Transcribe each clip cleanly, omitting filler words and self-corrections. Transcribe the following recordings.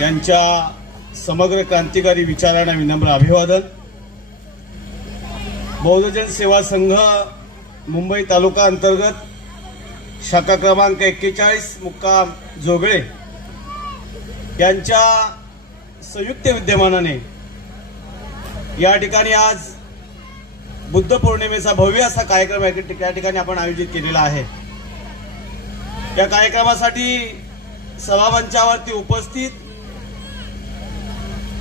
यांच्या समग्र क्रांतिकारी विचारांना विनम्र अभिवादन। बहुजन सेवा संघ मुंबई तालुका अंतर्गत शाखा क्रमांक 41 मुक्काम जोगळे यांच्या संयुक्त विद्यमानाने या ठिकाणी आज बुद्ध पौर्णिमेचा भव्य असा कार्यक्रम या ठिकाणी आपण आयोजित केलेला आहे। या कार्यक्रमासाठी सभामंचावरती उपस्थित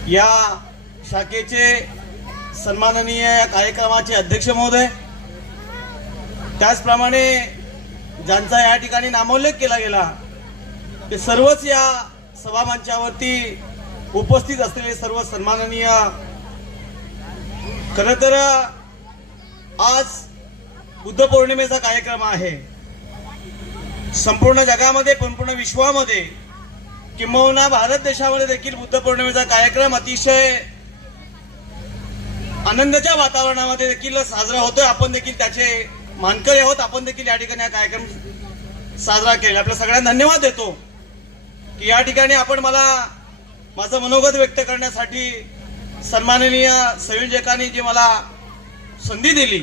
या शाखेचे सन्माननीय या कार्यक्रमाचे अध्यक्ष महोदय, त्याचप्रमाणे ज्यांचा या ठिकाणी नामोल्लेख केला गेला ते सर्वच या सभामंचावरती उपस्थित असलेले सर्व सन्माननीय। खरं तर आज बुद्ध पौर्णिमेचा कार्यक्रम आहे। संपूर्ण जगामध्ये, संपूर्ण विश्वामध्ये, किंबहुना भारत देशामध्ये देखील बुद्ध पौर्णिमेचा कार्यक्रम अतिशय आनंदाच्या वातावरणामध्ये देखील साजरा होतोय। आपण देखील त्याचे मानकरी आहोत। आपण देखील या ठिकाणी हा कार्यक्रम साजरा केला। आपल्या सगळ्यांना धन्यवाद देतो की या ठिकाणी आपण मला माझं मनोगत व्यक्त करण्यासाठी सन्माननीय संयोजकांनी जी मला संधी दिली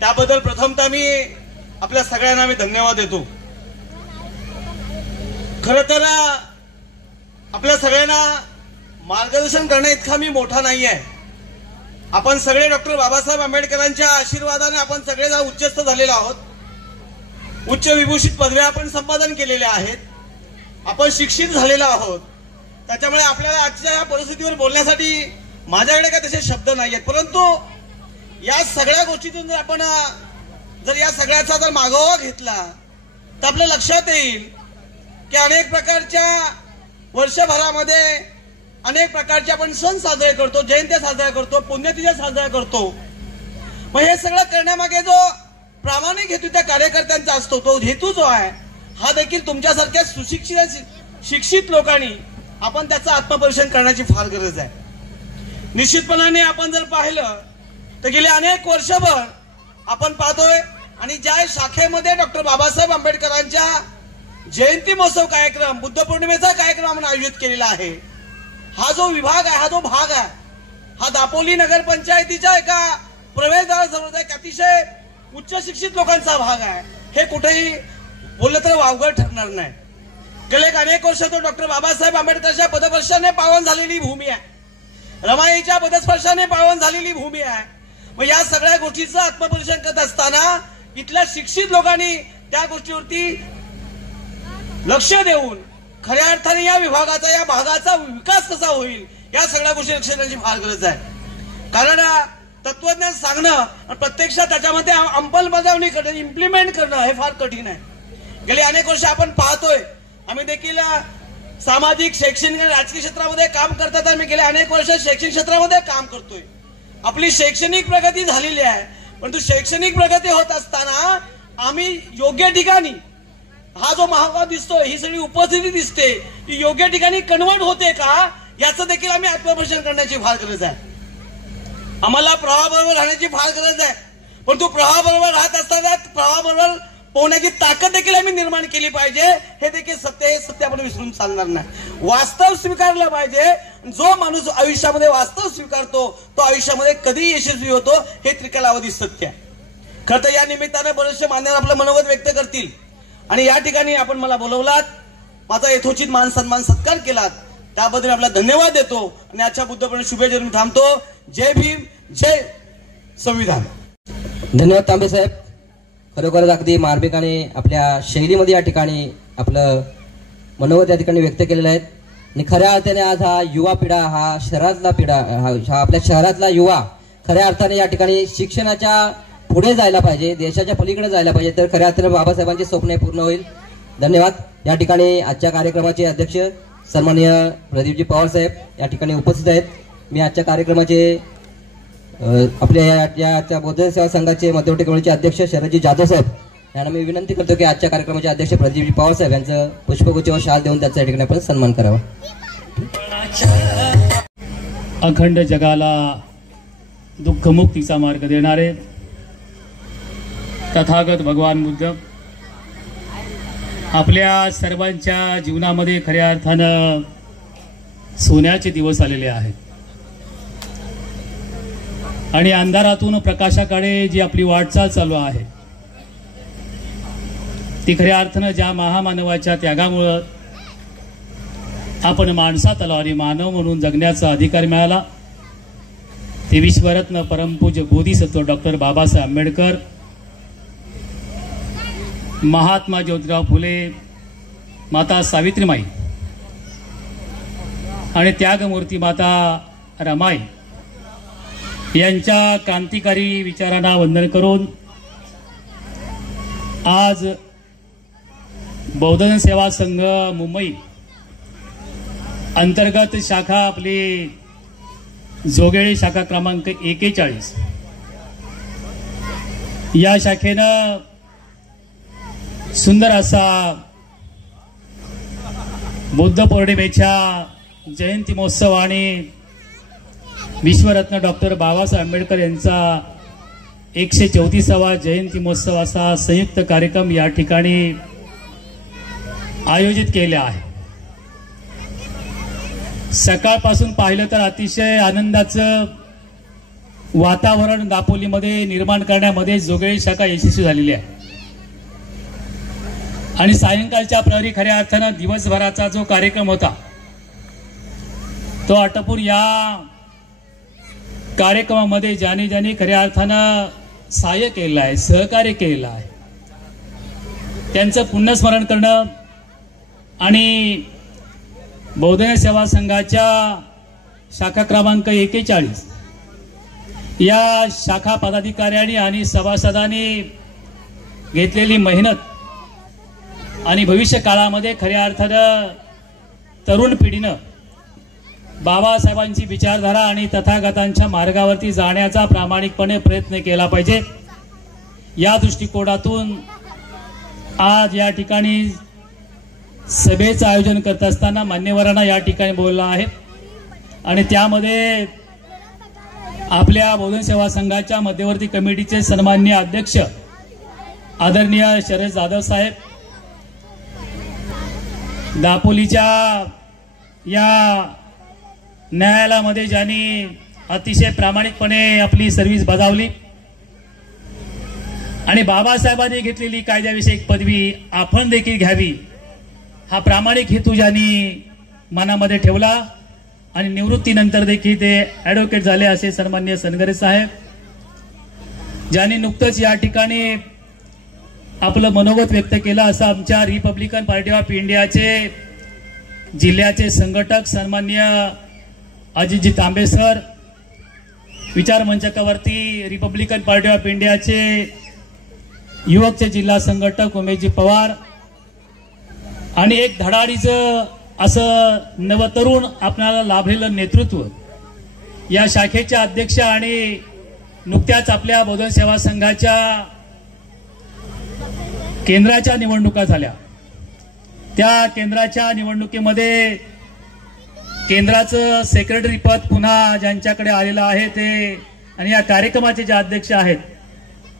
त्याबद्दल प्रथमतः मी आपल्या सगळ्यांना धन्यवाद देतो। खरं तर आपल्या सगळ्यांना मार्गदर्शन करण्या इतका मी मोठा नाही आहे। आपण सगळे डॉक्टर बाबासाहेब आंबेडकरांच्या आशीर्वादाने आपण सगळेजण उच्चस्थ झालेलो आहोत। उच्च विभूषित पदव्या आपण संपादन केलेल्या आहेत। आपण शिक्षित झालेलो आहोत। त्याच्यामुळे आपल्याला आजच्या या परिस्थितीवर बोलण्यासाठी माझ्याकडे काही तसे शब्द नाही आहेत। परंतु या सगळ्या गोष्टीतून जर आपण या सगळ्याचा जर मागोवा घेतला तर आपल्या लक्षात येईल की अनेक प्रकारच्या वर्षभरामध्ये अनेक प्रकारचे आपण सण साजरे करतो, जयंत्या साजऱ्या करतो, पुण्यतिथ्या साजऱ्या करतो। मग हे सगळं करण्यामागे जो प्रामाणिक हेतू त्या कार्यकर्त्यांचा असतो, तो हेतू जो आहे हा देखील तुमच्यासारख्या शिक्षित लोकांनी आपण त्याचं आत्मपरीक्षण करण्याची फार गरज आहे। निश्चितपणाने आपण जर पाहिलं तर गेले अनेक वर्षभर आपण पाहतोय आणि ज्या शाखेमध्ये डॉक्टर बाबासाहेब आंबेडकरांच्या जयंती महोत्सव कार्यक्रम, बुद्ध पौर्णिमेचा कार्यक्रम आपण आयोजित केलेला आहे, हा जो विभाग आहे, हा जो भाग आहे, हा दापोली नगरपंचायतीच्या एका प्रवेशद्वारासमोर एक अतिशय उच्च शिक्षित लोकांचा भाग आहे। हे कुठेही बोललं तर वावगं ठरणार नाही। गेले अनेक वर्ष तो डॉक्टर बाबासाहेब आंबेडकरच्या पदस्पर्शाने पावन झालेली भूमी आहे, रमाईच्या पदस्पर्शाने पावन झालेली भूमी आहे। मग या सगळ्या गोष्टीचं आत्मपरीक्षण करत असताना इथल्या शिक्षित लोकांनी त्या गोष्टीवरती लक्ष देऊन खऱ्या अर्थाने या विभागाचा, या भागाचा विकास कसा होईल या सगळ्या गोष्टी लक्ष देण्याची फार गरज आहे। कारण तत्वज्ञान सांगणं प्रत्यक्षात त्याच्यामध्ये अंमलबजावणी करणं, इम्प्लिमेंट करणं हे फार कठीण आहे। गेली अनेक वर्ष आपण पाहतोय, आम्ही देखील सामाजिक, शैक्षणिक आणि राजकीय क्षेत्रामध्ये काम करतात। आम्ही गेले अनेक वर्ष शैक्षणिक क्षेत्रामध्ये काम करतोय। आपली शैक्षणिक प्रगती झालेली आहे, परंतु शैक्षणिक प्रगती होत असताना आम्ही योग्य ठिकाणी हा जो महागाव दिसतोय, ही सगळी उपस्थिती दिसते, ती योग्य ठिकाणी कन्वर्ट होते का याचं देखील आम्ही आत्मपरीक्षण करण्याची फार गरज आहे। आम्हाला प्रवाहाबरोबर राहण्याची फार गरज आहे, परंतु प्रवाहाबरोबर राहत असताना प्रवाहाबरोबर पोहण्याची ताकद देखील आम्ही निर्माण केली पाहिजे। हे देखील सत्य आपण विसरून चालणार नाही। वास्तव स्वीकारलं पाहिजे। जो माणूस आयुष्यामध्ये वास्तव स्वीकारतो तो आयुष्यामध्ये कधी यशस्वी होतो हे त्रिकालावधी सत्य आहे। खरं तर या निमित्ताने बरेचसे मान्यवर आपलं मनोगत व्यक्त करतील आणि या ठिकाणी आपण मला बोलवलात, माझा यथोचित मान सन्मान सत्कार केलात, त्याबद्दल आपल्याला धन्यवाद देतो आणि आजच्या बुद्ध पौर्णिमेच्या शुभेच्छा देऊन थांबतो। जय भीम, जय संविधान। धन्यवाद तांबे साहेब। खरोखरच अगदी मार्मिकाने आपल्या शैलीमध्ये या ठिकाणी आपलं मनोगत या ठिकाणी व्यक्त केलेलं आहे आणि खऱ्या अर्थाने आज हा युवा पिढा, हा शहरातला पिढा, हा आपल्या शहरातला युवा खऱ्या अर्थाने या ठिकाणी शिक्षणाच्या पुढे जायला पाहिजे, देशाच्या पलीकडे जायला पाहिजे, तर खऱ्या अर्थाने बाबासाहेबांची स्वप्न पूर्ण होईल। धन्यवाद। या ठिकाणी आजच्या कार्यक्रमाचे अध्यक्ष सन्माननीय प्रदीपजी पवार साहेब या ठिकाणी उपस्थित आहेत। मी आजच्या कार्यक्रमाचे आपल्या या बौद्ध सेवा संघाचे मध्यवर्ती कमिटीचे अध्यक्ष शरदजी जाधव साहेब यांना मी विनंती करतो की आजच्या कार्यक्रमाचे अध्यक्ष प्रदीपजी पवार साहेब यांचं पुष्पगुच्छ व शाल देऊन त्याचा या ठिकाणी आपण सन्मान करावा। अखंड जगाला दुःखमुक्तीचा मार्ग देणारे तथागत भगवान बुद्ध आपल्या सर्वांच्या जीवनामध्ये खऱ्या अर्थानं सोन्याचे दिवस आलेले आहेत आणि अंधारातून प्रकाशाकडे जी आपली वाटचाल चालू आहे ती खऱ्या अर्थानं ज्या महामानवाच्या त्यागामुळं आपण माणसात आलो आणि मानव म्हणून जगण्याचा अधिकार मिळाला ते विश्वरत्न परमपूज्य बोधिसत्व डॉक्टर बाबासाहेब आंबेडकर, महात्मा ज्योतिराव फुले, माता सावित्रीमाई आणि त्यागमूर्ती माता रमाई यांच्या क्रांतिकारी विचारांना वंदन करून आज बौद्धजन सेवा संघ मुंबई अंतर्गत शाखा आपली जोगेळी शाखा क्रमांक 41 या शाखेनं सुंदर असा बुद्ध पौर्णिमेच्या जयंती महोत्सव आणि विश्वरत्न डॉक्टर बाबासाहेब आंबेडकर यांचा 134वा जयंती महोत्सव असा संयुक्त कार्यक्रम या ठिकाणी आयोजित केले आहे. सकाळपासून पाहिलं तर अतिशय आनंदाचं वातावरण दापोलीमध्ये निर्माण करण्यामध्ये जोगेळी शाखा यशस्वी झालेली आहे आणि सायंकाळच्या प्रहरी खऱ्या अर्थानं दिवसभराचा जो कार्यक्रम होता तो आटपून या कार्यक्रमामध्ये ज्याने ज्याने खऱ्या अर्थानं सहाय्य केलेलं आहे, सहकार्य केलेलं आहे, त्यांचं पुण्यस्मरण करणं आणि बौद्धजन सेवा संघाच्या शाखा क्रमांक 41 या शाखा पदाधिकाऱ्यांनी आणि सभासदांनी घेतलेली मेहनत आणि भविष्य काळामध्ये खऱ्या अर्थानं तरुण पिढीनं बाबासाहेबांची विचारधारा आणि तथागतांच्या मार्गावरती जाण्याचा प्रामाणिकपणे प्रयत्न केला पाहिजे. या दृष्टिकोनातून आज या ठिकाणी सभेचं आयोजन करत असताना मान्यवरांना या ठिकाणी बोलला आहे आणि त्यामध्ये आपल्या बौद्धजन सेवा संघाच्या मध्यवर्ती कमिटीचे सन्माननीय अध्यक्ष आदरणीय शरद जाधव साहेब, दापोलीच्या या न्यायालयामध्ये ज्यांनी अतिशय प्रामाणिकपणे आपली सर्व्हिस बजावली आणि बाबासाहेबांनी घेतलेली कायद्याविषयक पदवी आपण देखील घ्यावी हा प्रामाणिक हेतू ज्यांनी मनामध्ये ठेवला आणि निवृत्तीनंतर देखील ते ॲडव्होकेट झाले असे सन्माननीय सनगरे साहेब, ज्यांनी नुकतंच या ठिकाणी आपलं मनोगत व्यक्त केलं असं आमच्या रिपब्लिकन पार्टी ऑफ इंडियाचे जिल्ह्याचे संघटक सन्माननीय अजितजी तांबे सर, विचार मंचकावरती रिपब्लिकन पार्टी ऑफ इंडियाचे युवकचे जिल्हा संघटक उमेशजी पवार आणि एक धडाडीचं असं नवतरुण आपल्याला लाभलेलं नेतृत्व या शाखेच्या अध्यक्ष आणि नुकत्याच आपल्या बौद्धजन सेवा संघाच्या केंद्राच्या निवडणुका झाल्या. त्या केंद्राच्या निवडणुकीमध्ये केंद्राचं सेक्रेटरी पद पुन्हा ज्यांच्याकडे आलेलं आहे ते आणि या कार्यक्रमाचे जे अध्यक्ष आहेत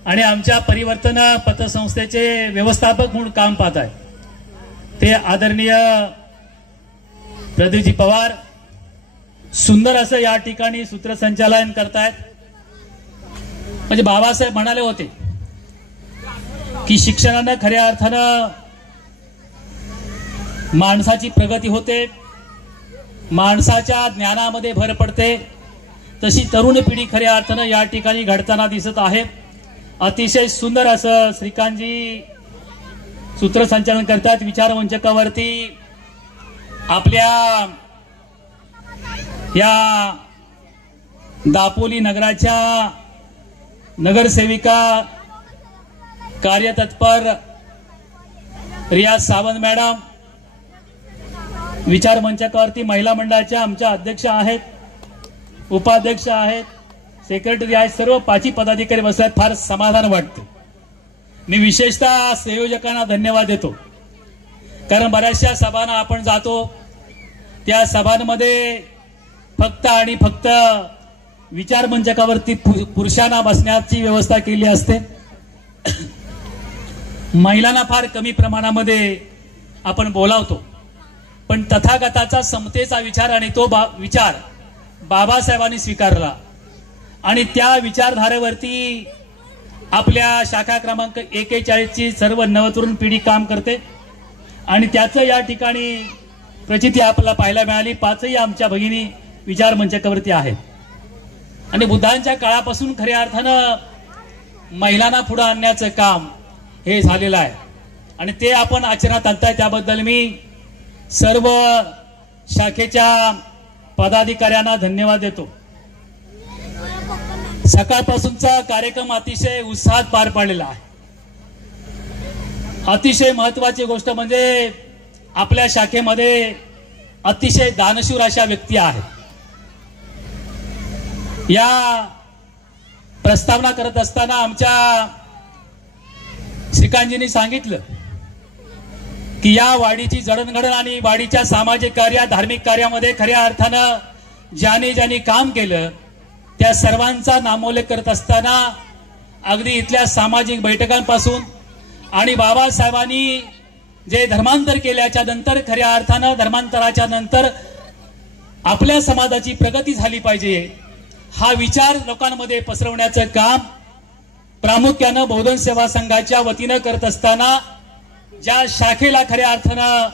आणि आमच्या परिवर्तन पतसंस्थेचे व्यवस्थापक म्हणून काम पाहत आहेत ते आदरणीय प्रदीपजी पवार सुंदर असं या ठिकाणी सूत्रसंचालन करतायत. म्हणजे बाबासाहेब म्हणाले होते की शिक्षणानं खऱ्या अर्थानं माणसाची प्रगती होते, माणसाच्या ज्ञानामध्ये भर पडते, तशी तरुण पिढी खऱ्या अर्थानं या ठिकाणी घडताना दिसत आहे. अतिशय सुंदर असं श्रीकांतजी सूत्रसंचालन करतात. विचार मंचकावरती आपल्या या दापोली नगराच्या नगरसेविका कार्यतत्पर रियाज सावंत मॅडम, विचार मंचकावरती महिला मंडळाच्या आमच्या अध्यक्ष आहेत, उपाध्यक्ष आहेत, सेक्रेटरी आहेत, सर्व 5 पदाधिकारी बसले आहेत. फार समाधान वाटते. मी विशेषतः संयोजकांना धन्यवाद देतो कारण बऱ्याचशा सभांना आपण जातो, त्या सभांमध्ये फक्त आणि फक्त विचार मंचकावरती पुरुषांना बसण्याची व्यवस्था केली असते, महिलांना फार कमी प्रमाणामध्ये आपण बोलावतो. पण तथागताचा समतेचा विचार आणि तो विचार बाबासाहेबांनी स्वीकारला आणि त्या विचारधारेवरती आपल्या शाखा क्रमांक 41 ची सर्व नवतरुण पिढी काम करते आणि त्याचं या ठिकाणी प्रचिती आपल्याला पाहायला मिळाली. 5ही आमच्या भगिनी विचार मंचकावरती आहेत आणि बुद्धांच्या काळापासून खऱ्या अर्थानं महिलांना पुढे आणण्याचं काम हे झालेलं आहे आणि ते आपण आचरणात आणताय. त्याबद्दल मी सर्व शाखेच्या पदाधिकाऱ्यांना धन्यवाद देतो. सकाळपासूनचा कार्यक्रम अतिशय उत्साहात पार पडलेला आहे. अतिशय महत्वाची गोष्ट म्हणजे आपल्या शाखेमध्ये अतिशय दानशूर अशा व्यक्ती आहेत. या प्रस्तावना करत असताना आमच्या श्रीकांतजींनी सांगितलं की या वाडीची जडणघडण आणि वाडीच्या सामाजिक कार्य धार्मिक कार्यामध्ये खऱ्या अर्थानं ज्याने ज्याने काम केलं त्या सर्वांचा नामोल्लेख करत असताना अगदी इथल्या सामाजिक बैठकांपासून आणि बाबासाहेबांनी जे धर्मांतर केल्याच्या नंतर खऱ्या अर्थानं धर्मांतराच्या नंतर आपल्या समाजाची प्रगती झाली पाहिजे हा विचार लोकांमध्ये पसरवण्याचं काम प्रामुख्यानं बहुजन सेवा संघाच्या वतीनं करत असताना ज्या शाखेला खऱ्या अर्थानं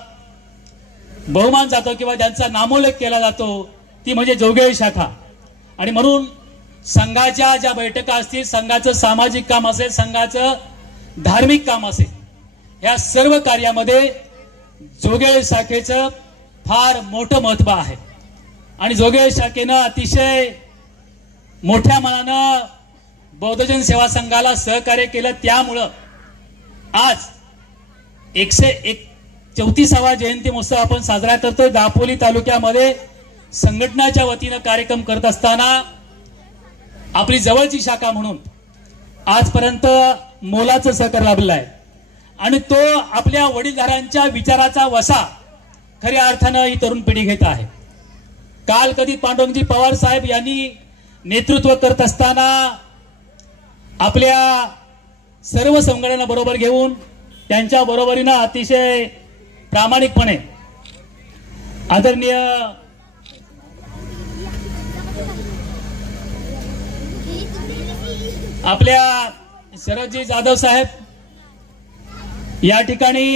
बहुमान जातो किंवा ज्यांचा नामोल्लेख केला जातो ती म्हणजे जोगेळ शाखा. आणि म्हणून संघाच्या ज्या बैठका असतील, संघाचं सामाजिक काम असेल, संघाचं धार्मिक काम असेल, या सर्व कार्यामध्ये जोगेळ शाखेचं फार मोठं महत्व आहे आणि जोगेळ शाखेनं अतिशय मोठ्या मनानं बौद्धजन सेवा संघाला सहकार्य केलं. त्यामुळं आज 134वा जयंती महोत्सव आपण साजरा करतोय. दापोली तालुक्यामध्ये संघटनाच्या वतीनं कार्यक्रम करत असताना आपली जवळची शाखा म्हणून आजपर्यंत मोलाचं सहकार्य लाभलेलं आहे आणि तो आपल्या वडीलधाऱ्यांच्या विचाराचा वसा खऱ्या अर्थानं ही तरुण पिढी घेत आहे. काल कधी पांडुरंगजी पवार साहेब यांनी नेतृत्व करत असताना आपल्या सर्व संघटना बरोबर घेऊन त्यांच्या बरोबरीनं अतिशय प्रामाणिकपणे आदरणीय आपल्या शरदजी जाधव साहेब या ठिकाणी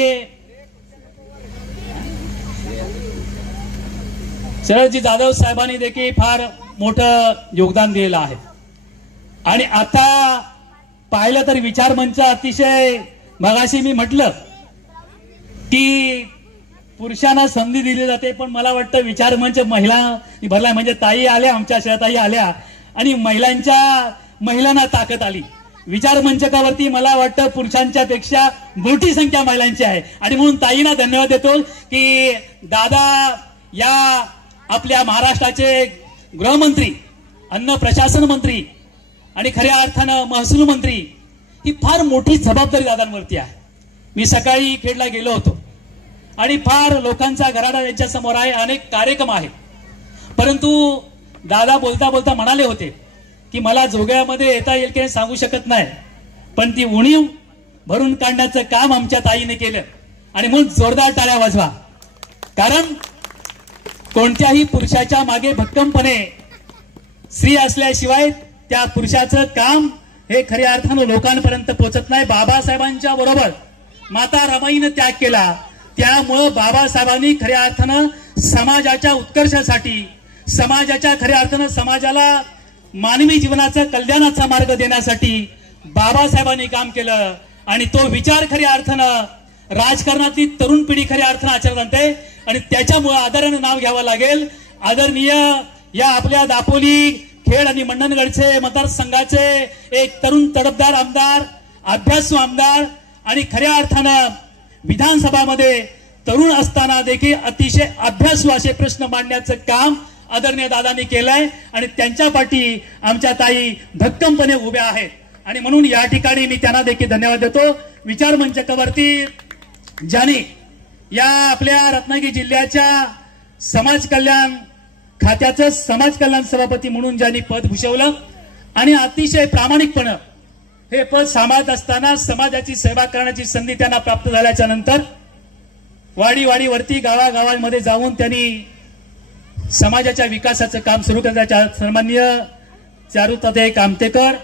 शरदजी जाधव साहेबांनी देखील फार मोठं योगदान दिलेलं आहे आणि आता पाहिलं तर विचार मंच अतिशय मगाशी मी म्हटलं की पुरुषांना संधी दिली जाते पण मला वाटतं विचार मंच महिला भरला म्हणजे ताई आल्या, आमच्या शेताई आल्या आणि महिलांना ताकद आली. विचार मंचकावरती मला वाटतं पुरुषांच्या पेक्षा मोठी संख्या महिलांची आहे आणि म्हणून ताईंना धन्यवाद देतो की दादा या आपल्या महाराष्ट्राचे गृहमंत्री, अन्न प्रशासन मंत्री आणि खऱ्या अर्थानं महसूल मंत्री ही फार मोठी जबाबदारी दादांवरती आहे. मी सकाळी खेडला गेलो होतो आणि फार लोकांचा घराडा यांच्या समोर आहे, अनेक कार्यक्रम आहेत, परंतु दादा बोलता बोलता म्हणाले होते की मला जोगळ्यामध्ये येता येईल की सांगू शकत नाही पण ती उणीव भरून काढण्याचं काम आमच्या ताईने केलं आणि म्हणून जोरदार टाळ्या वाजवा. कारण कोणत्याही पुरुषाच्या मागे भक्कमपणे स्त्री असल्याशिवाय त्या पुरुषाचं काम हे खऱ्या अर्थानं लोकांपर्यंत पोहोचत नाही. बाबासाहेबांच्या बरोबर माता रमाईनं त्याग केला त्यामुळं बाबासाहेबांनी खऱ्या अर्थानं समाजाच्या उत्कर्षासाठी समाजाच्या खऱ्या अर्थानं समाजाला मानवी जीवनाचा कल्याणाचा मार्ग देण्यासाठी बाबासाहेबांनी काम केलं आणि तो विचार खऱ्या अर्थानं राजकारणातली तरुण पिढी खऱ्या अर्थानं आचरणात आणते आणि त्याच्यामुळे आदरानं नाव घ्यावं लागेल. आदरणीय या आपल्या दापोली खेड आणि मंडणगडचे मतदारसंघाचे एक तरुण तडफदार आमदार, अभ्यासू आमदार आणि खऱ्या अर्थानं विधानसभामध्ये तरुण असताना देखील अतिशय अभ्यासू असे प्रश्न मांडण्याचं काम आदरणीय दादांनी केलंय आणि त्यांच्या पाठी आमच्या ताई भक्कमपणे उभ्या आहेत आणि म्हणून या ठिकाणी मी त्यांना देखील धन्यवाद देतो. विचार मंचकावरती ज्यांनी या आपल्या रत्नागिरी जिल्ह्याच्या समाज कल्याण खात्याचं समाज कल्याण सभापती म्हणून ज्यांनी पद भूषवलं आणि अतिशय प्रामाणिकपणे हे पद सांभाळत असताना समाजाची सेवा करण्याची संधी त्यांना प्राप्त झाल्याच्या नंतर वाडीवरती गावागावांमध्ये जाऊन त्यांनी समाजाच्या विकासाचं काम सुरू करण्याच्या सन्माननीय चारुताई कामतेकर,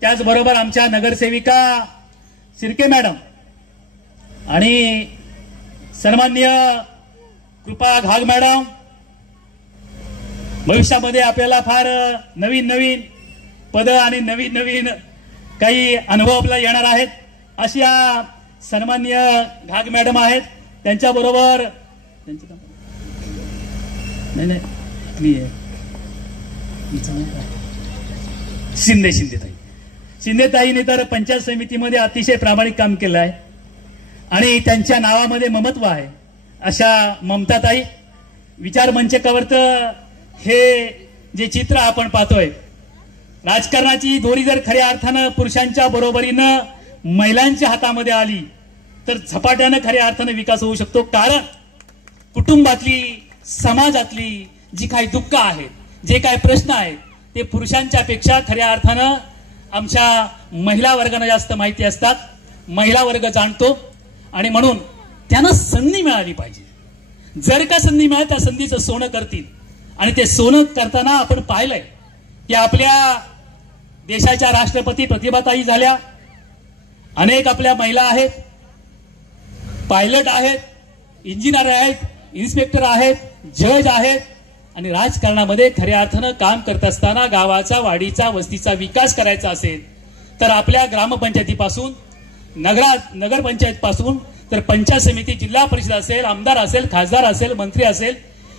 त्याचबरोबर आमच्या नगरसेविका शिर्के मॅडम आणि सन्माननीय कृपा घाग मॅडम, भविष्यामध्ये आपल्याला फार नवीन नवीन पद आणि नवीन नवीन काही अनुभव आपल्याला येणार आहेत. अशा सन्माननीय घाग मॅडम आहेत. त्यांच्याबरोबर शिंदेताईने तर पंचायत समितीमध्ये अतिशय प्रामाणिक काम केलं आहे आणि त्यांच्या नावामध्ये ममत्व आहे. अशा ममताताई विचार मंचकावर तर हे जे चित्र आपण पाहतोय, राजकारणाची दोरी जर खऱ्या अर्थानं पुरुषांच्या बरोबरीनं महिलांच्या हातामध्ये आली तर झपाट्यानं खऱ्या अर्थानं विकास होऊ शकतो. कारण कुटुंबातली, समाजातली जी काही दुःख आहेत, जे काही प्रश्न आहेत, ते पुरुषांच्या पेक्षा खऱ्या अर्थानं आमच्या महिला वर्गाला जास्त माहिती असतात. महिला वर्ग जाणतो आणि म्हणून त्यांना संधी मिळाली पाहिजे. जर का संधी मिळाली त्या संधीचं सोनं करतील. आणि ते सोनं करताना आपण पाहिलंय की आपल्या देशाच्या राष्ट्रपती प्रतिभाताई झाल्या, अनेक आपल्या महिला आहेत, पायलट आहेत, इंजिनियर आहेत, इन्स्पेक्टर आहेत, जज आहेत. आणि राजकारणामध्ये खऱ्या अर्थानं काम करत असताना गावाचा, वाडीचा, वस्तीचा विकास करायचा असेल तर आपल्या ग्रामपंचायतीपासून, नगरपंचायत पासून तर पंचायत समिती, जिल्हा परिषद असेल, आमदार असेल, खासदार असेल, मंत्री असेल,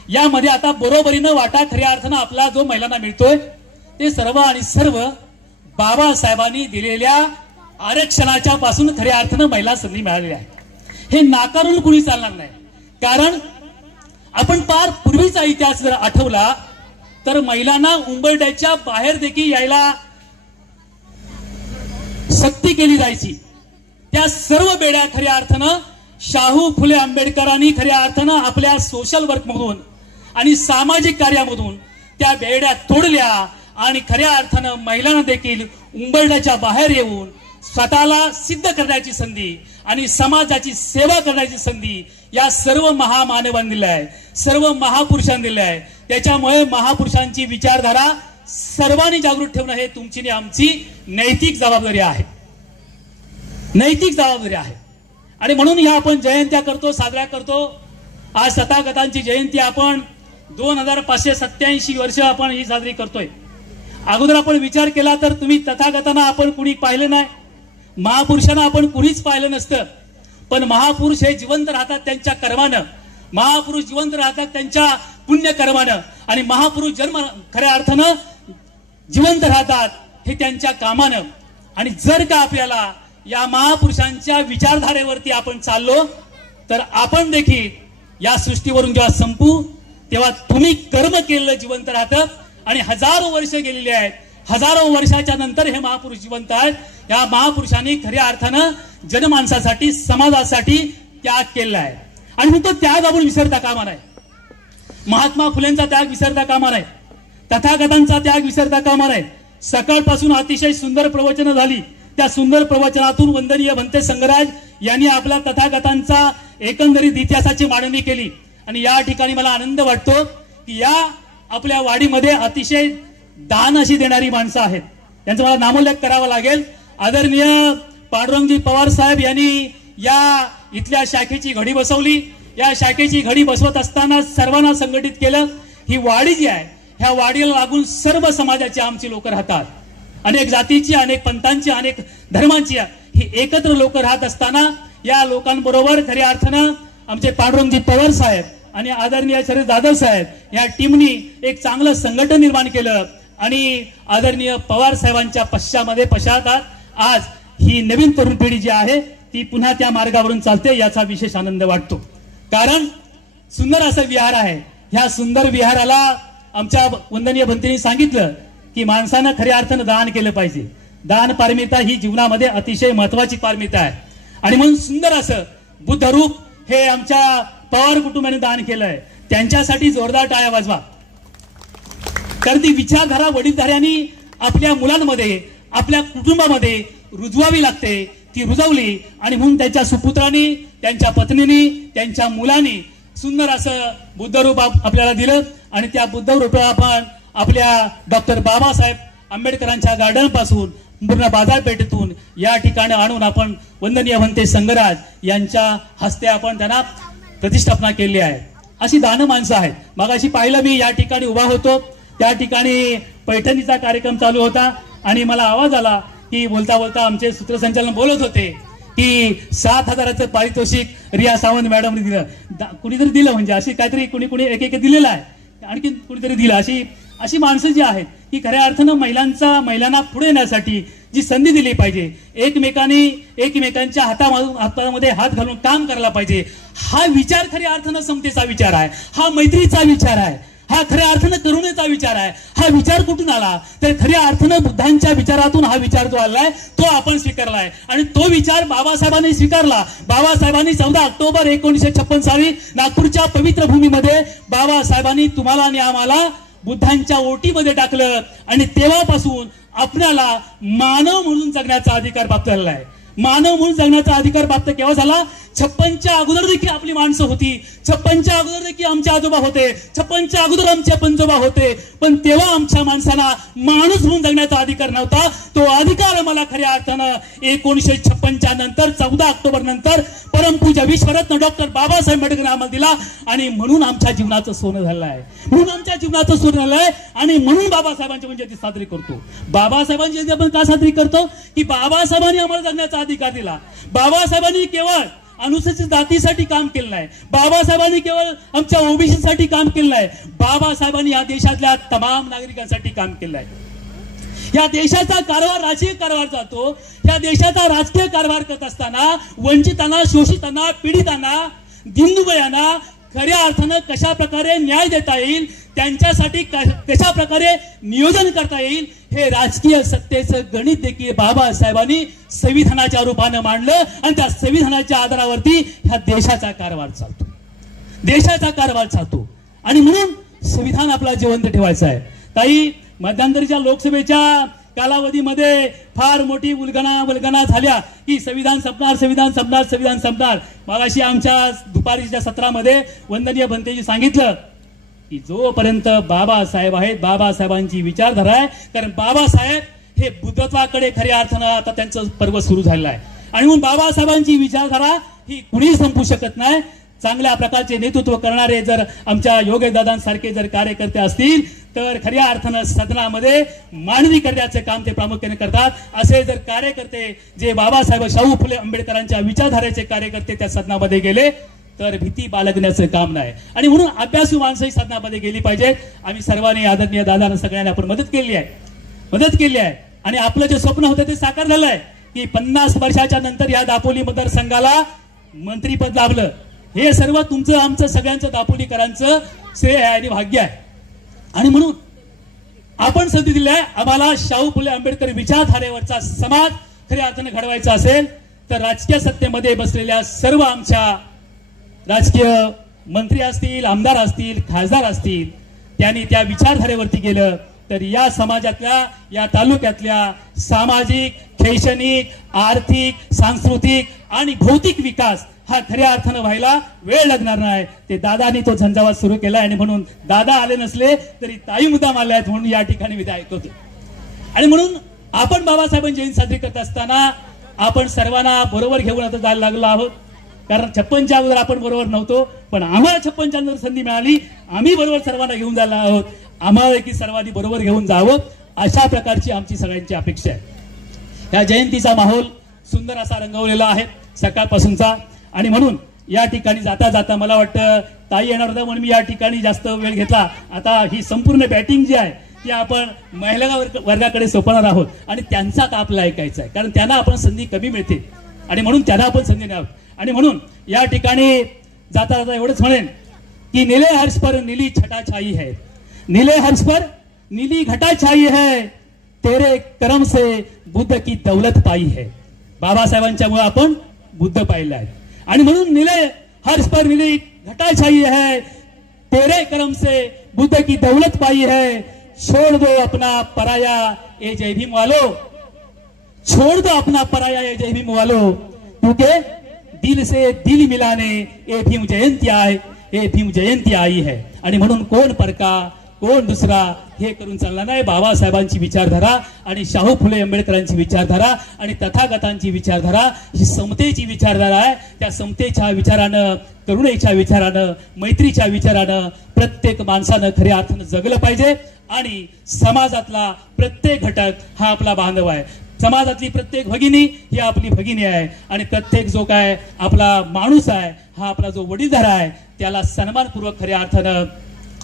यामध्ये आता बरोबरीनं वाटा खऱ्या अर्थानं आपला जो महिलांना मिळतोय ते सर्व आणि सर्व बाबासाहेबांनी दिलेल्या आरक्षणाच्या पासून खऱ्या अर्थानं महिला संधी मिळालेल्या आहे. हे नाकारून कुणी चालणार नाही. कारण आपण फार पूर्वीचा इतिहास जर आठवला तर महिलांना उंबरठ्याच्या बाहेर देखील यायला सक्ती केली जायची. त्या सर्व बेड्या खऱ्या अर्थानं शाहू फुले आंबेडकरांनी खऱ्या अर्थानं आपल्या सोशल वर्क मधून आणि सामाजिक कार्यामधून त्या बेड्या तोडल्या आणि खऱ्या अर्थानं महिलांना देखील उंबरठ्याच्या बाहेर येऊन स्वतःला सिद्ध करण्याची संधी आणि समाजाची सेवा करण्याची संधी या सर्व महामानवांनी दिल्या आहे, सर्व महापुरुषांनी दिल्या आहे. त्याच्यामुळे महापुरुषांची विचारधारा सर्वांनी जागृत ठेवणं हे तुमची आणि आमची नैतिक जबाबदारी आहे. नैतिक जबाबदारी आहे. आणि म्हणून ह्या आपण जयंत्या करतो, साजऱ्या करतो. आज तथागतांची जयंती आपण 2587 वर्ष आपण ही साजरी करतोय. अगोदर आपण विचार केला तर तुम्ही तथागतांना आपण कुणी पाहिलं नाही, महापुरुषांना आपण कुणीच पाहिलं नसतं. पण महापुरुष हे जिवंत राहतात त्यांच्या कर्मानं, महापुरुष जिवंत राहतात त्यांच्या पुण्य कर्मानं आणि महापुरुष जन्म खऱ्या अर्थानं जिवंत राहतात हे त्यांच्या कामानं. आणि जर का आपल्याला या महापुरुषांच्या विचारधारेवरती आपण चाललो तर आपण देखील या सृष्टीवरून जेव्हा संपू तेव्हा तुम्ही कर्म केलेलं जिवंत राहतं आणि हजारो वर्ष गेलेली आहेत. हजारो वर्षाच्या नंतर हे महापुरुष जिवंत आहेत. या महापुरुषांनी खऱ्या अर्थानं जनमानसासाठी, समाजासाठी त्याग केलेला आहे. आणि तो त्याग आपण विसरता कामा नये. महात्मा फुलेंचा त्याग विसरता कामा नये, तथागतांचा त्याग विसरता कामा नये. सकाळपासून अतिशय सुंदर प्रवचनं झाली. त्या सुंदर प्रवचनातून वंदनीय भंते संगराज यांनी आपल्या तथागतांचा एकंदरीत इतिहासाची मांडणी केली. आणि या ठिकाणी मला आनंद वाटतो की या आपल्या वाडीमध्ये अतिशय दान अशी देणारी माणसं आहेत. त्यांचा मला नामोल्लेख करावा लागेल. आदरणीय पांडुरंगजी पवार साहेब यांनी या इथल्या शाखेची घडी बसवली. या शाखेची घडी बसवत असताना सर्वांना संघटित केलं. ही वाडी जी आहे ह्या वाडीला लागून सर्व समाजाची आमची लोक राहतात. अनेक जातीची, अनेक पंथांची, अनेक धर्मांची ही एकत्र लोक राहत असताना या लोकांबरोबर खऱ्या अर्थानं आमचे पांडुरंगजी पवार साहेब आणि आदरणीय शरद जाधव साहेब या टीमनी एक चांगलं संघटन निर्माण केलं. आणि आदरणीय पवार साहेबांच्या पश्चातात आज ही नवीन तरुण पिढी जी आहे ती पुन्हा त्या मार्गावरून चालते, याचा विशेष आनंद वाटतो. कारण सुंदर असं विहार आहे. ह्या सुंदर विहाराला आमच्या वंदनीय भंतेंनी सांगितलं की माणसानं खऱ्या अर्थानं दान केलं पाहिजे. दान पारमिता ही जीवनामध्ये अतिशय महत्वाची पारमिता आहे. आणि म्हणून सुंदर असं बुद्धरूप हे आमच्या पवार कुटुंबाने दान केलंय. त्यांच्यासाठी जोरदार टाळ्या वाजवा. कारण ती विचारधारा वडीलधाऱ्यांनी आपल्या मुलांमध्ये, आपल्या कुटुंबामध्ये रुजवावी लागते. ती रुजवली आणि म्हणून त्यांच्या सुपुत्रांनी, त्यांच्या पत्नीनी, त्यांच्या मुलांनी सुंदर असं बुद्धरूप आपल्याला दिलं आणि त्या बुद्धरूपाला आपण आपल्या डॉक्टर बाबासाहेब आंबेडकरांच्या गार्डन पासून पूर्ण बाजारपेठेतून या ठिकाणी आणून आपण वंदनीय भंते संगराज यांच्या हस्ते आपण त्यांना प्रतिष्ठापना केली आहे. अशी दान माणसं आहेत. मगाशी पाहिलं मी या ठिकाणी उभा होतो, त्या ठिकाणी पैठणीचा कार्यक्रम चालू होता आणि मला आवाज आला की बोलता बोलता आमचे सूत्रसंचालन बोलत होते की 7,000चं पारितोषिक रिया सावंत मॅडमने दिलं. कुणीतरी दिलं म्हणजे अशी काहीतरी कुणी एक एक दिलेलं आहे, आणखी कुणीतरी दिलं. अशी माणसं जी आहेत की खऱ्या अर्थानं महिलांना पुढे येण्यासाठी जी संधी दिली पाहिजे, एकमेकांच्या हातामध्ये हात घालून काम करायला पाहिजे. हा विचार खऱ्या अर्थानं समतेचा विचार आहे, हा मैत्रीचा विचार आहे, हा खऱ्या अर्थानं करुणेचा विचार आहे. हा विचार कुठून आला तर खऱ्या अर्थानं बुद्धांच्या विचारातून हा विचार जो आलाय तो आपण स्वीकारलाय आणि तो विचार बाबासाहेबांनी स्वीकारला. बाबासाहेबांनी 14 ऑक्टोबर 1956 साली नागपूरच्या पवित्र भूमीमध्ये बाबासाहेबांनी तुम्हाला आणि आम्हाला बुद्धांच्या ओटीमध्ये टाकलं आणि तेव्हापासून आपल्याला मानव म्हणून जगण्याचा अधिकार प्राप्त झालेला आहे. मानव म्हणून जगण्याचा अधिकार प्राप्त केव्हा झाला? 56च्या अगोदर देखील आपली माणसं होती, 56च्या अगोदर देखील आमचे आजोबा होते, 56च्या अगोदर आमचे पंजोबा होते, पण तेव्हा आमच्या माणसांना माणूस म्हणून जगण्याचा अधिकार नव्हता. तो अधिकार मला खऱ्या अर्थानं 1956च्या नंतर 14 ऑक्टोबर नंतर परमपूज्य विश्वरत्न डॉक्टर बाबासाहेब आंबेडकर आम्हाला दिला आणि म्हणून आमच्या जीवनाचं सोनं झालं आहे, म्हणून आमच्या जीवनाचं सोनं झालं आहे आणि म्हणून बाबासाहेबांची जयंती साजरी करतो. बाबासाहेबांची जयंती आपण का साजरी करतो की बाबासाहेबांनी आम्हाला जगण्याचा अधिकार दिला. बाबासाहेबांनी केवळ अनुसूचित जातीसाठी काम केलं नाही, बाबासाहेबांनी केवळ आमच्या ओबीसी साठी काम केलं नाही, बाबासाहेबांनी या देशातल्या तमाम नागरिकांसाठी काम केलं आहे. या देशाचा कारभार राजकीय कारभार जातो. या देशाचा राजकीय कारभार करत असताना वंचितांना, शोषितांना, पीडितांना, दिनदुबळ्यांना खऱ्या अर्थानं कशा प्रकारे न्याय देता येईल, त्यांच्यासाठी कशा प्रकारे नियोजन करता येईल, हे राजकीय सत्तेचं गणित देखील बाबासाहेबांनी संविधानाच्या रूपानं मांडलं आणि त्या संविधानाच्या आधारावरती ह्या देशाचा कारभार चालतो, देशाचा कारभार चालतो आणि म्हणून संविधान आपला जिवंत ठेवायचं आहे. ताई, मध्यंतरीच्या लोकसभेच्या कालावधीमध्ये फार मोठी उलगणा झाल्या की संविधान संपणार. मगाशी आमच्या दुपारीच्या सत्रामध्ये वंदनीय भंतेजी सांगितलं की जोपर्यंत बाबासाहेब आहेत, बाबासाहेबांची विचारधारा आहे, कारण बाबासाहेब हे बुद्धत्वाकडे खऱ्या अर्थानं आता त्यांचं पर्व सुरू झालेलं आहे आणि म्हणून बाबासाहेबांची विचारधारा ही कुणीही संपू शकत नाही. चांगल्या प्रकारचे नेतृत्व करणारे जर आमच्या योगेश दादांसारखे जर कार्यकर्ते असतील तर खऱ्या अर्थानं सदनामध्ये मांडणी करण्याचं काम ते प्रामुख्याने करतात. असे जर कार्यकर्ते जे बाबासाहेब शाहू फुले आंबेडकरांच्या विचारधारेचे कार्यकर्ते त्या सदनामध्ये गेले तर भीती बाळगण्याचं काम नाही आणि म्हणून अभ्यासू माणसंही सदनामध्ये गेली पाहिजेत. आम्ही सर्वांनी आदरणीय दादांना सगळ्यांनी आपण मदत केली आहे आणि आपलं जे स्वप्न होतं ते साकार झालं आहे की 50 वर्षाच्या नंतर या दापोली मतदारसंघाला मंत्रीपद लाभलं. हे सर्व तुमचं, आमचं, सगळ्यांचं, दापोलीकरांचं श्रेय आहे आणि भाग्य आहे आणि म्हणून आपण संधी दिली आहे. आम्हाला शाहू फुले आंबेडकर विचारधारेवरचा समाज खऱ्या अर्थाने घडवायचा असेल तर राजकीय सत्तेमध्ये बसलेल्या सर्व आमच्या राजकीय मंत्री असतील, आमदार असतील, खासदार असतील, त्यांनी त्या विचारधारेवरती गेलं तर या समाजातल्या, या तालुक्यातल्या सामाजिक, शैक्षणिक, आर्थिक, सांस्कृतिक आणि भौतिक विकास हा खऱ्या अर्थानं व्हायला वेळ लागणार नाही. ते दादानी तो झंझावात सुरू केला आणि म्हणून दादा आले नसले तरी ताई मुद्दाम आले आहेत म्हणून या ठिकाणी विधाय ऐकवतो. आणि म्हणून आपण बाबासाहेबांची जयंती साजरी करत असताना आपण सर्वांना बरोबर घेऊन आता जायला लागलो आहोत, कारण 56च्या अगोदर आपण बरोबर नव्हतो, पण आम्हाला 56च्या नंतर संधी मिळाली, आम्ही बरोबर सर्वांना घेऊन जायला आहोत. आम्हाला की सर्वांनी बरोबर घेऊन जावं अशा प्रकारची आमची सगळ्यांची अपेक्षा आहे. या जयंतीचा माहोल सुंदर असा रंगवलेला आहे सकाळपासूनचा आणि म्हणून या ठिकाणी जाता जाता मला वाटतं ताई येणार होता म्हणून मी या ठिकाणी जास्त वेळ घेतला. आता ही संपूर्ण बॅटिंग जी आहे ती आपण महिला वर्गाकडे सोपवणार आहोत आणि त्यांचा का आपला ऐकायचा आहे, कारण त्यांना आपण संधी कमी मिळते आणि म्हणून त्यांना आपण संधी द्यावी. आणि म्हणून या ठिकाणी जाता जाता एवढंच म्हणेन की नीले हर्ष पर नीली छटा छाई है, नीले हर्ष पर नीली घटा छाई है, तेरे कर्म से बुद्ध की दौलत पाई है. बाबासाहेबांच्यामुळे आपण बुद्ध पाहिलं आहे आणि म्हणून नीले हर्ष पर नीली घटा छाई है, तेरे कर्म से बुद्ध की दौलत पाई है, छोड़ दो अपना पराया ए जय भीम वालो, छोड़ दो अपना पराया ये जय भीम वालों, क्योंकि दिल से दिल मिलाने ये भीम जयंती आहे, हे भीम जयंती आई है. आणि म्हणून कोण परका कोण दुसरा हे करून चालणार नाही. बाबासाहेबांची विचारधारा आणि शाहू फुले आंबेडकरांची विचारधारा आणि तथागतांची विचारधारा ही समतेची विचारधारा आहे. त्या समतेच्या विचारानं, करुणेच्या विचारानं, मैत्रीच्या विचारानं प्रत्येक माणसानं खऱ्या अर्थानं जगलं पाहिजे. आणि समाजातला प्रत्येक घटक हा आपला बांधव आहे. समाजातली प्रत्येक भगिनी ही आपली भगिनी आहे. आणि प्रत्येक जो काय आपला माणूस आहे हा आपला जो वडीलधारा आहे त्याला सन्मानपूर्वक खऱ्या अर्थानं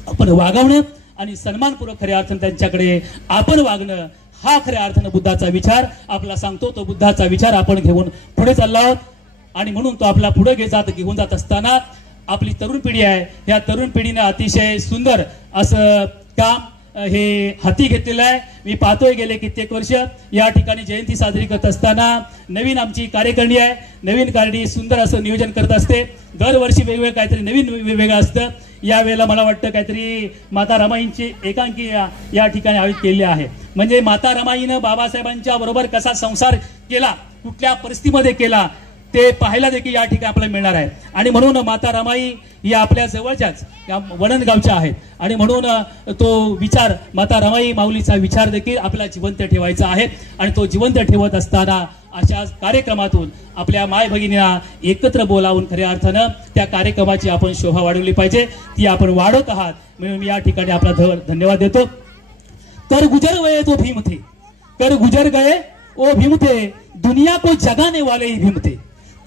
आपण वागवणं आणि सन्मानपूर्वक खऱ्या अर्थानं त्यांच्याकडे आपण वागणं हा खऱ्या अर्थानं बुद्धाचा विचार आपला सांगतो. तो बुद्धाचा विचार आपण घेऊन पुढे चाललो आहोत. आणि म्हणून तो आपला पुढे घेऊन जात असताना आपली तरुण पिढी आहे, या तरुण पिढीने अतिशय सुंदर असं काम हे हाती घेतलेलं आहे. मी पाहतोय गेले कित्येक वर्ष या ठिकाणी जयंती साजरी करत असताना नवीन आमची कार्यकारिणी आहे. नवीन कार्यकारिणी सुंदर असं नियोजन करत असते. दरवर्षी वेगवेगळं काहीतरी नवीन वेगवेगळं असतं. यावेळेला मला वाटतं काहीतरी माता रमाईंची एकांकी या ठिकाणी आयोजित केली आहे. म्हणजे माता रमाईनं बाबासाहेबांच्या बरोबर कसा संसार केला, कुठल्या परिस्थितीमध्ये केला ते पाहायला देखील या ठिकाणी आपल्याला मिळणार आहे. आणि म्हणून माता रमाई या आपल्या जवळच्याच या वणनगावच्या आहेत. आणि म्हणून तो विचार माता रमाई माऊलीचा विचार देखील आपल्याला जिवंत ठेवायचा आहे. आणि तो जिवंत ठेवत असताना अशा कार्यक्रमातून आपल्या माय भगिनींना एकत्र बोलावून खऱ्या अर्थानं त्या कार्यक्रमाची आपण शोभा वाढवली पाहिजे. ती आपण वाढवत आहात म्हणून मी या ठिकाणी आपला धन्यवाद देतो. कर गुजर गए तो भीम थे, कर गुजर गए ओ भीम थे, दुनिया को जगाने वाले ही भीम थे.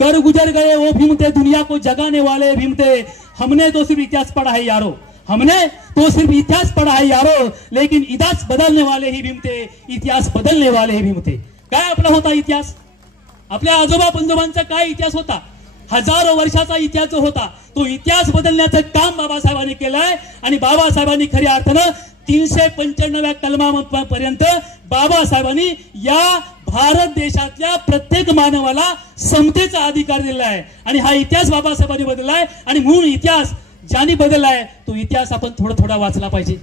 कर गुजर गए वो भीम थे, दुनिया को जगाने वाले भीम थे. हमने तो सिर्फ इतिहास पढ़ा है यारो, हमने तो सिर्फ इतिहास पढ़ा है यारो, लेकिन इतिहास बदलने वाले ही भीम थे, इतिहास बदलने वाले ही भीम थे. काय आपला होता इतिहास? आपल्या आजोबा पंजोबांचा काय इतिहास होता? हजारो वर्षाचा इतिहास जो होता तो इतिहास बदलण्याचं काम बाबासाहेबांनी केलंय. आणि बाबासाहेबांनी खऱ्या अर्थानं 395 कलमापर्यंत बाबासाहेबांनी या भारत देशातल्या प्रत्येक मानवाला समतेचा अधिकार दिलेला आहे. आणि हा इतिहास बाबासाहेबांनी बदललाय. आणि म्हणून इतिहास ज्यांनी बदललाय तो इतिहास आपण थोडा वाचला पाहिजे.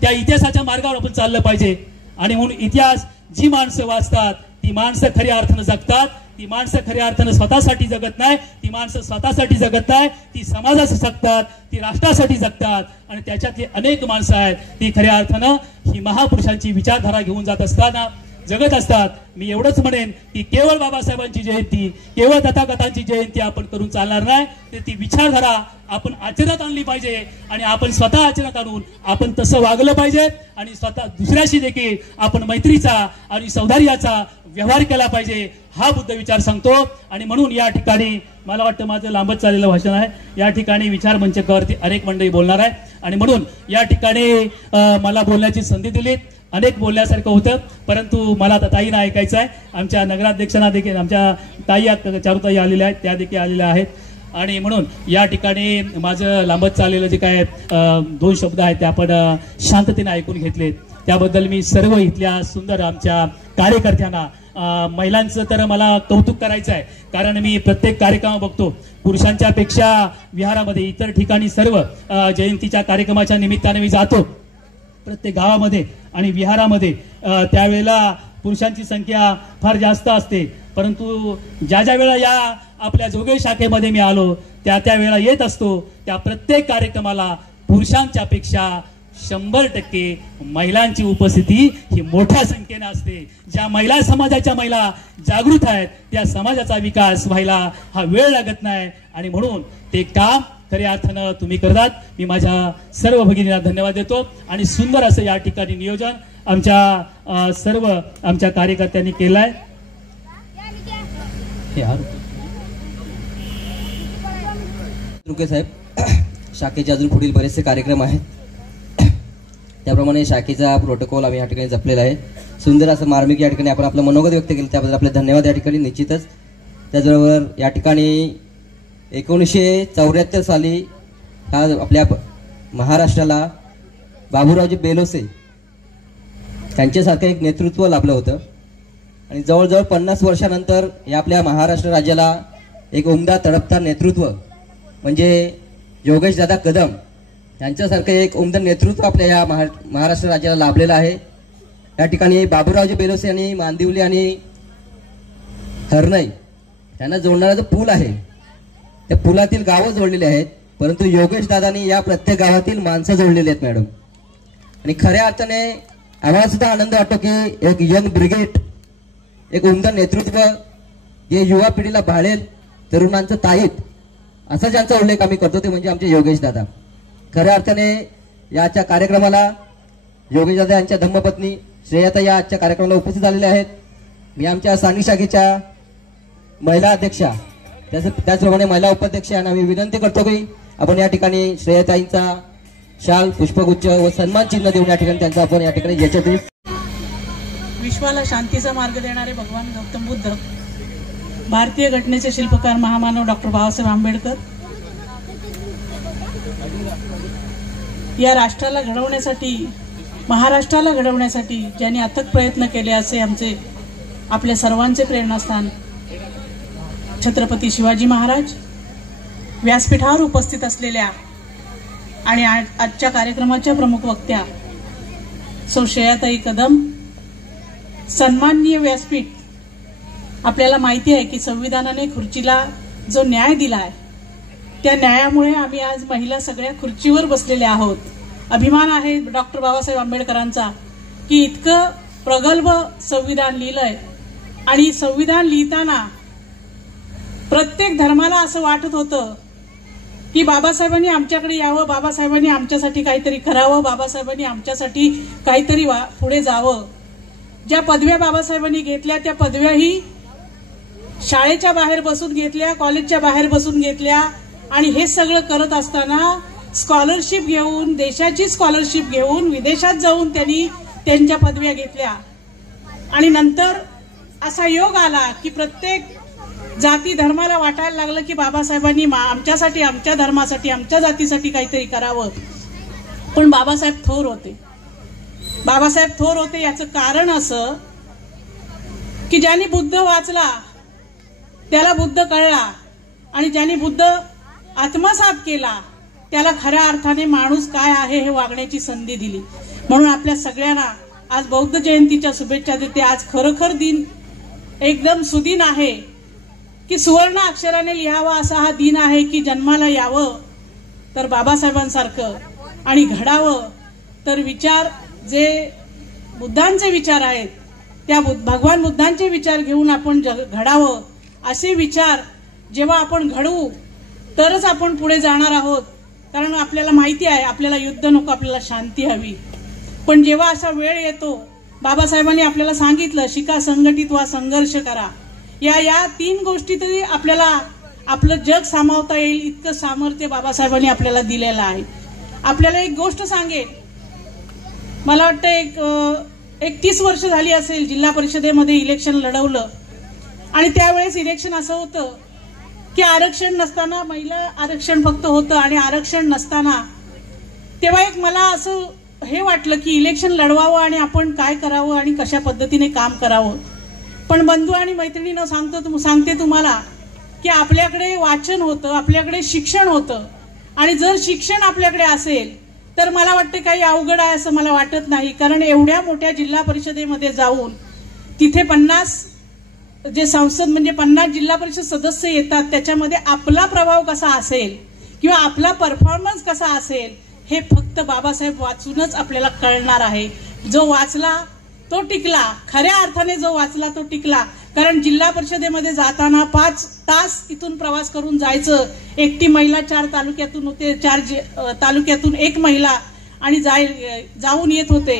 त्या इतिहासाच्या मार्गावर आपण चाललं पाहिजे. आणि म्हणून इतिहास जी माणसं वाचतात ती माणसं खऱ्या अर्थानं जगतात. ती माणसं खऱ्या अर्थानं स्वतःसाठी जगत नाही, ती माणसं स्वतःसाठी जगत नाही, ती समाजासाठी जगतात, ती राष्ट्रासाठी जगतात. आणि त्याच्यातली अनेक माणसं आहेत ती खऱ्या अर्थानं ही महापुरुषांची विचारधारा घेऊन जात असताना जगत असतात. मी एवढंच म्हणेन की केवळ बाबासाहेबांची जयंती, केवळ तथागतांची जयंती आपण करून चालणार नाही, तर ती विचारधारा आपण आचरणात आणली पाहिजे. आणि आपण स्वतः आचरणात आणून आपण तसं वागलं पाहिजे. आणि स्वतः दुसऱ्याशी देखील आपण मैत्रीचा आणि सौहार्दाचा व्यवहार केला पाहिजे, हा बुद्ध विचार सांगतो. आणि म्हणून या ठिकाणी मला वाटतं माझं लांबच चाललेलं भाषण आहे. या ठिकाणी विचार मंचावरती अनेक मंडळी बोलणार आहे. आणि म्हणून या ठिकाणी मला बोलण्याची संधी दिली. अनेक बोलण्यासारखं होतं, परंतु मला आता ताईंना ऐकायचं आहे. आमच्या नगराध्यक्षांना देखील आमच्या ताई चारुताई आलेल्या आहेत, त्या देखील आलेल्या आहेत. आणि म्हणून या ठिकाणी माझं लांबत चाललेलं जे काय 2 शब्द आहेत ते आपण शांततेने ऐकून घेतलेत. त्याबद्दल मी सर्व इथल्या सुंदर आमच्या कार्यकर्त्यांना, महिलांचं तर मला कौतुक करायचं आहे. कारण मी प्रत्येक कार्यक्रम बघतो, पुरुषांच्या पेक्षा विहारामध्ये इतर ठिकाणी सर्व जयंतीच्या कार्यक्रमाच्या निमित्ताने मी जातो प्रत्येक गावामध्ये आणि विहारामध्ये. त्यावेळेला पुरुषांची संख्या फार जास्त असते, परंतु ज्या वेळेला या आपल्या जोगे शाखेमध्ये मी आलो त्या वेळेला येत असतो, त्या प्रत्येक कार्यक्रमाला पुरुषांच्या पेक्षा 100% महिलांची उपस्थिती ही मोठ्या संख्येने असते. ज्या महिला समाजाच्या महिला जागृत आहेत त्या समाजाचा विकास व्हायला हा वेळ लागत नाही. आणि म्हणून ते काम खऱ्या अर्थानं तुम्ही करतात. मी माझ्या सर्व भगिनींना धन्यवाद देतो. आणि सुंदर असं या ठिकाणी नियोजन आमच्या सर्व आमच्या कार्यकर्त्यांनी केलंय. रुके साहेब, शाखेचे अजून पुढील बरेचसे कार्यक्रम आहेत, त्याप्रमाणे शाखेचा प्रोटोकॉल आम्ही या ठिकाणी जपलेला आहे. सुंदर असं मार्मिक या ठिकाणी आपण आपलं मनोगत व्यक्त केलं, त्याबद्दल आपले धन्यवाद या ठिकाणी निश्चितच. त्याचबरोबर या ठिकाणी 1974 साली हा आपल्या महाराष्ट्राला बाबूरावजी बेलोसे त्यांच्यासारखं एक नेतृत्व लाभलं होतं. आणि जवळजवळ 50 वर्षानंतर या आपल्या महाराष्ट्र राज्याला एक उमदा तडपदार नेतृत्व म्हणजे योगेशदादा कदम यांच्यासारखं एक उमदा नेतृत्व आपल्या या महाराष्ट्र राज्याला लाभलेलं आहे. या ठिकाणी बाबूरावजी बेलोसे यांनी मांदिवली आणि हरणई त्यांना जोडणारा जो पूल आहे त्या पुलातील गावं जोडलेली आहेत, परंतु योगेश दादांनी या प्रत्येक गावातील माणसं जोडलेली आहेत मॅडम. आणि खऱ्या अर्थाने आम्हाला सुद्धा आनंद वाटतो की एक यंग ब्रिगेड, एक उमदा नेतृत्व जे युवा पिढीला भाळेल, तरुणांचं ताईत असा ज्यांचा उल्लेख आम्ही करतो ते म्हणजे आमचे योगेश दादा. खऱ्या अर्थाने याच्या कार्यक्रमाला योगेश दादा यांच्या धम्मपत्नी श्रेयाताई या आजच्या कार्यक्रमाला उपस्थित झालेल्या आहेत. मी आमच्या सांगली शाखेच्या महिला अध्यक्षा त्याचप्रमाणे महिला उपाध्यक्ष यांना आम्ही विनंती करतो की आपण या ठिकाणी श्रेयाताईंचा शाल, पुष्पगुच्छ व सन्मान चिन्ह देऊन या ठिकाणी त्यांचा आपण या ठिकाणी याच्यातून विश्वाला शांतीचा मार्ग देणारे भगवान गौतम बुद्ध, भारतीय घटनेचे शिल्पकार महामानव डॉक्टर बाबासाहेब आंबेडकर या राष्ट्राला घडवण्यासाठी, महाराष्ट्राला घडवण्यासाठी ज्यांनी अथक प्रयत्न केले असे आमचे आपल्या सर्वांचे प्रेरणास्थान छत्रपती शिवाजी महाराज, व्यासपीठावर उपस्थित असलेल्या आणि आजच्या कार्यक्रमाच्या प्रमुख वक्त्या सौ श्रेयाताई कदम, सन्माननीय व्यासपीठ. आपल्याला माहिती आहे की संविधानाने खुर्चीला जो न्याय दिला आहे त्या न्यायामुळे आम्ही आज महिला सगळ्या खुर्चीवर बसलेल्या आहोत. अभिमान आहे डॉक्टर बाबासाहेब आंबेडकरांचा की इतकं प्रगल्भ संविधान लिहिलंय. आणि संविधान लिहिताना प्रत्येक धर्माला असं वाटत होतं की बाबासाहेबांनी आमच्याकडे यावं, बाबासाहेबांनी आमच्यासाठी काहीतरी करावं, बाबासाहेबांनी आमच्यासाठी काहीतरी पुढे जावं. ज्या पदव्या बाबासाहेबांनी घेतल्या त्या पदव्याही शाळेच्या बाहेर बसून घेतल्या, कॉलेजच्या बाहेर बसून घेतल्या. आणि हे सगळं करत असताना स्कॉलरशिप घेऊन, देशाची स्कॉलरशिप घेऊन विदेशात जाऊन त्यांनी त्यांच्या पदव्या घेतल्या. आणि नंतर असा योग आला की प्रत्येक जाती धर्माला वाटायला लागलं की बाबासाहेबांनी आमच्यासाठी, आमच्या धर्मासाठी, आमच्या जातीसाठी काहीतरी करावं. पण बाबासाहेब थोर होते. बाबासाहेब थोर होते याचं कारण असं की ज्यांनी बुद्ध वाचला त्याला बुद्ध कळला, आणि ज्यांनी बुद्ध आत्मसात केला त्याला खऱ्या अर्थाने माणूस काय आहे हे वागण्याची संधी दिली. म्हणून आपल्या सगळ्यांना आज बौद्ध जयंतीच्या शुभेच्छा देते. आज खरोखर दिन एकदम सुदिन आहे की सुवर्ण अक्षराने लिहावा असा हा दिन आहे की जन्माला यावं तर बाबासाहेबांसारखं आणि घडावं तर विचार जे बुद्धांचे विचार आहेत त्या भगवान बुद्धांचे विचार घेऊन आपण घडावं. असे विचार जेव्हा आपण घडवू तरच आपण पुढे जाणार आहोत. कारण आपल्याला माहिती आहे आपल्याला युद्ध नको, आपल्याला शांती हवी. पण जेव्हा असा वेळ येतो, बाबासाहेबांनी आपल्याला सांगितलं शिका, संघटित व्हा, संघर्ष करा. या 3 गोष्टी तरी आपल्याला आपलं जग सामावता येईल इतकं सामर्थ्य बाबासाहेबांनी आपल्याला दिलेलं आहे. आपल्याला एक गोष्ट सांगेल, मला वाटतं एक 30 वर्ष झाली असेल जिल्हा परिषदेमध्ये इलेक्शन लढवलं. आणि त्यावेळेस इलेक्शन असं होतं की आरक्षण नसताना, महिला आरक्षण फक्त होतं आणि आरक्षण नसताना तेव्हा एक मला असं हे वाटलं की इलेक्शन लढवावं आणि आपण काय करावं आणि कशा पद्धतीने काम करावं. पण बंधू आणि मैत्रिणींना सांगते तुम्हाला की आपल्याकडे वाचन होतं, आपल्याकडे शिक्षण होतं. आणि जर शिक्षण आपल्याकडे असेल तर मला वाटतं काही अवघड आहे असं मला वाटत नाही. कारण एवढ्या मोठ्या जिल्हा परिषदेमध्ये जाऊन तिथे 50 जे संसद म्हणजे 50 जिल्हा परिषद सदस्य येतात, त्याच्यामध्ये आपला प्रभाव कसा असेल किंवा आपला परफॉर्मन्स कसा असेल हे फक्त बाबासाहेब वाचूनच आपल्याला कळणार आहे. जो वाचला तो टिकला, खऱ्या अर्थाने जो वाचला तो टिकला. कारण जिल्हा परिषदेमध्ये जाताना 5 तास इथून प्रवास करून जायचं. एकटी महिला 4 तालुक्यातून होते, 4 तालुक्यातून एक महिला आणि जाऊन येत होते.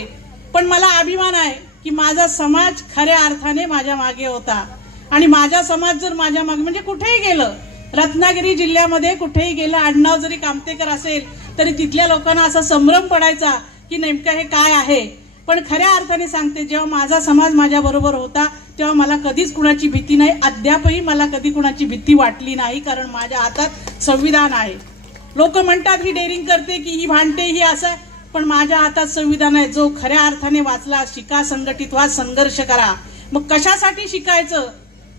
पण मला अभिमान आहे की माझा समाज खऱ्या अर्थाने माझ्या मागे होता. आणि माझा समाज जर माझ्या मागे म्हणजे कुठेही गेलं, रत्नागिरी जिल्ह्यामध्ये कुठेही गेलं, आडनाव जरी कामतेकर असेल तरी तिथल्या लोकांना असा संभ्रम पडायचा की नेमकं हे काय आहे. पण खऱ्या अर्थाने सांगते, जेव्हा माझा समाज माझ्या बरोबर होता तेव्हा मला कधीच कुणाची भीती नाही. अद्यापही मला कधी कुणाची भीती वाटली नाही, कारण माझ्या हातात संविधान आहे. लोक म्हणतात ही डेअरिंग करते की ही भांडते, ही असं, पण माझ्या हातात संविधान आहे. जो खऱ्या अर्थाने वाचला, शिका, संघटित व्हा, संघर्ष करा. मग कशासाठी शिकायचं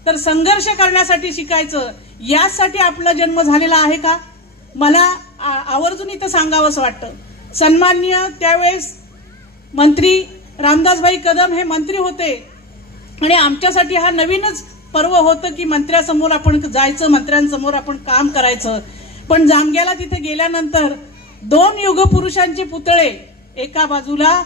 तर संघर्ष करण्यासाठी शिकायचं. यासाठी आपला जन्म झालेला आहे का? मला आवर्जून इथं सांगावंच वाटतं. सन्माननीय त्यावेळेस मंत्री रामदासभाई कदम हे मंत्री होते आणि आमच्यासाठी हा नवीनच पर्व होतं की मंत्र्यासमोर आपण जायचं, मंत्र्यांसमोर आपण काम करायचं. पण जामग्याला तिथे गेल्यानंतर 2 युगपुरुषांचे पुतळे, एका बाजूला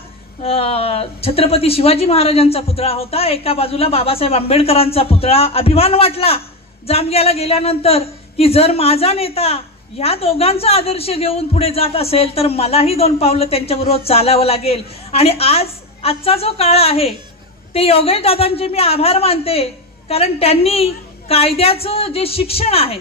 छत्रपती शिवाजी महाराजांचा पुतळा होता, एका बाजूला बाबासाहेब आंबेडकरांचा पुतळा. अभिमान वाटला जामग्याला गेल्यानंतर की जर माझा नेता या दोघांचा आदर्श घेऊन पुढे जात असेल तर मलाही 2 पावलं त्यांच्याबरोबर चालावं लागेल. आणि आजचा जो काळ आहे ते योगेश दादांचे मी आभार मानते, कारण त्यांनी कायद्याचं जे शिक्षण आहे,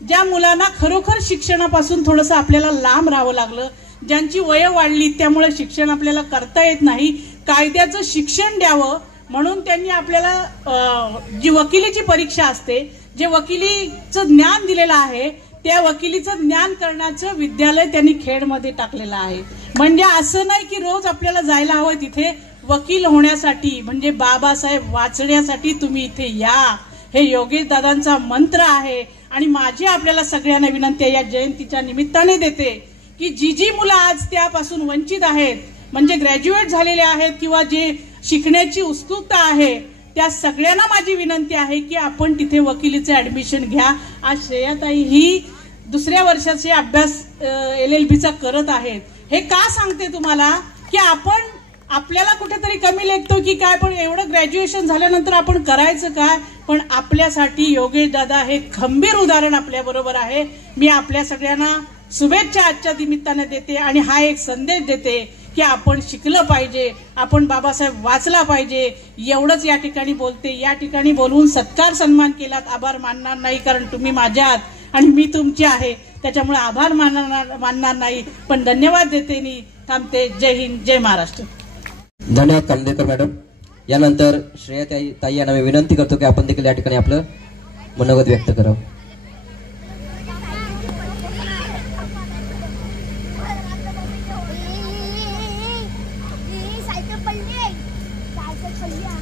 ज्या मुलांना खरोखर शिक्षणापासून थोडंसं आपल्याला लांब राहावं लागलं, ज्यांची वय वाढली त्यामुळे शिक्षण आपल्याला करता येत नाही, कायद्याचं शिक्षण द्यावं म्हणून त्यांनी आपल्याला जी वकिलीची परीक्षा असते, जे वकिलीचं ज्ञान दिलेलं आहे, त्या वकिलीचं ज्ञान करण्याचं विद्यालय त्यांनी खेडमध्ये टाकलेलं आहे. म्हणजे असं नाही की रोज आपल्याला जायला हवं तिथे वकील होण्यासाठी, म्हणजे बाबासाहेब वाचण्यासाठी तुम्ही इथे या. हे योगेश दादांचा मंत्र आहे. आणि माझी आपल्याला सगळ्यांना विनंती या जयंतीच्या निमित्ताने देते की जी मुलं आज त्यापासून वंचित आहेत, म्हणजे ग्रॅज्युएट झालेले आहेत किंवा जे शिकण्याची उत्सुकता आहे, त्या सगळ्यांना माझी विनंती आहे की आपण तिथे वकिलीचे ऍडमिशन घ्या. आज श्रेयाताई ही 2ऱ्या वर्षाचे अभ्यास LLB करत आहेत. हे का सांगते तुम्हाला की आपण आपल्याला कुठेतरी कमी लेखतो की काय, पण एवढं ग्रॅज्युएशन झाल्यानंतर आपण करायचं काय. पण आपल्यासाठी योगेश दादा हे खंबीर उदाहरण आपल्या बरोबर आहे. मी आपल्या सगळ्यांना शुभेच्छा आजच्या निमित्ताने देते आणि हा एक संदेश देते की आपण शिकलं पाहिजे, आपण बाबासाहेब वाचला पाहिजे. एवढंच या ठिकाणी बोलते. या ठिकाणी बोलवून सत्कार सन्मान केलात, आभार मानणार नाही, कारण तुम्ही माझ्या आहात आणि मी तुमची आहे, त्याच्यामुळे आभार मानणार नाही, पण धन्यवाद देते मी थांबते. जय हिंद, जय महाराष्ट्र. धन्यवाद कांदेकर मॅडम. यानंतर श्रेया ताई यांना मी विनंती करतो की आपण देखील या ठिकाणी आपलं मनोगत व्यक्त करावं.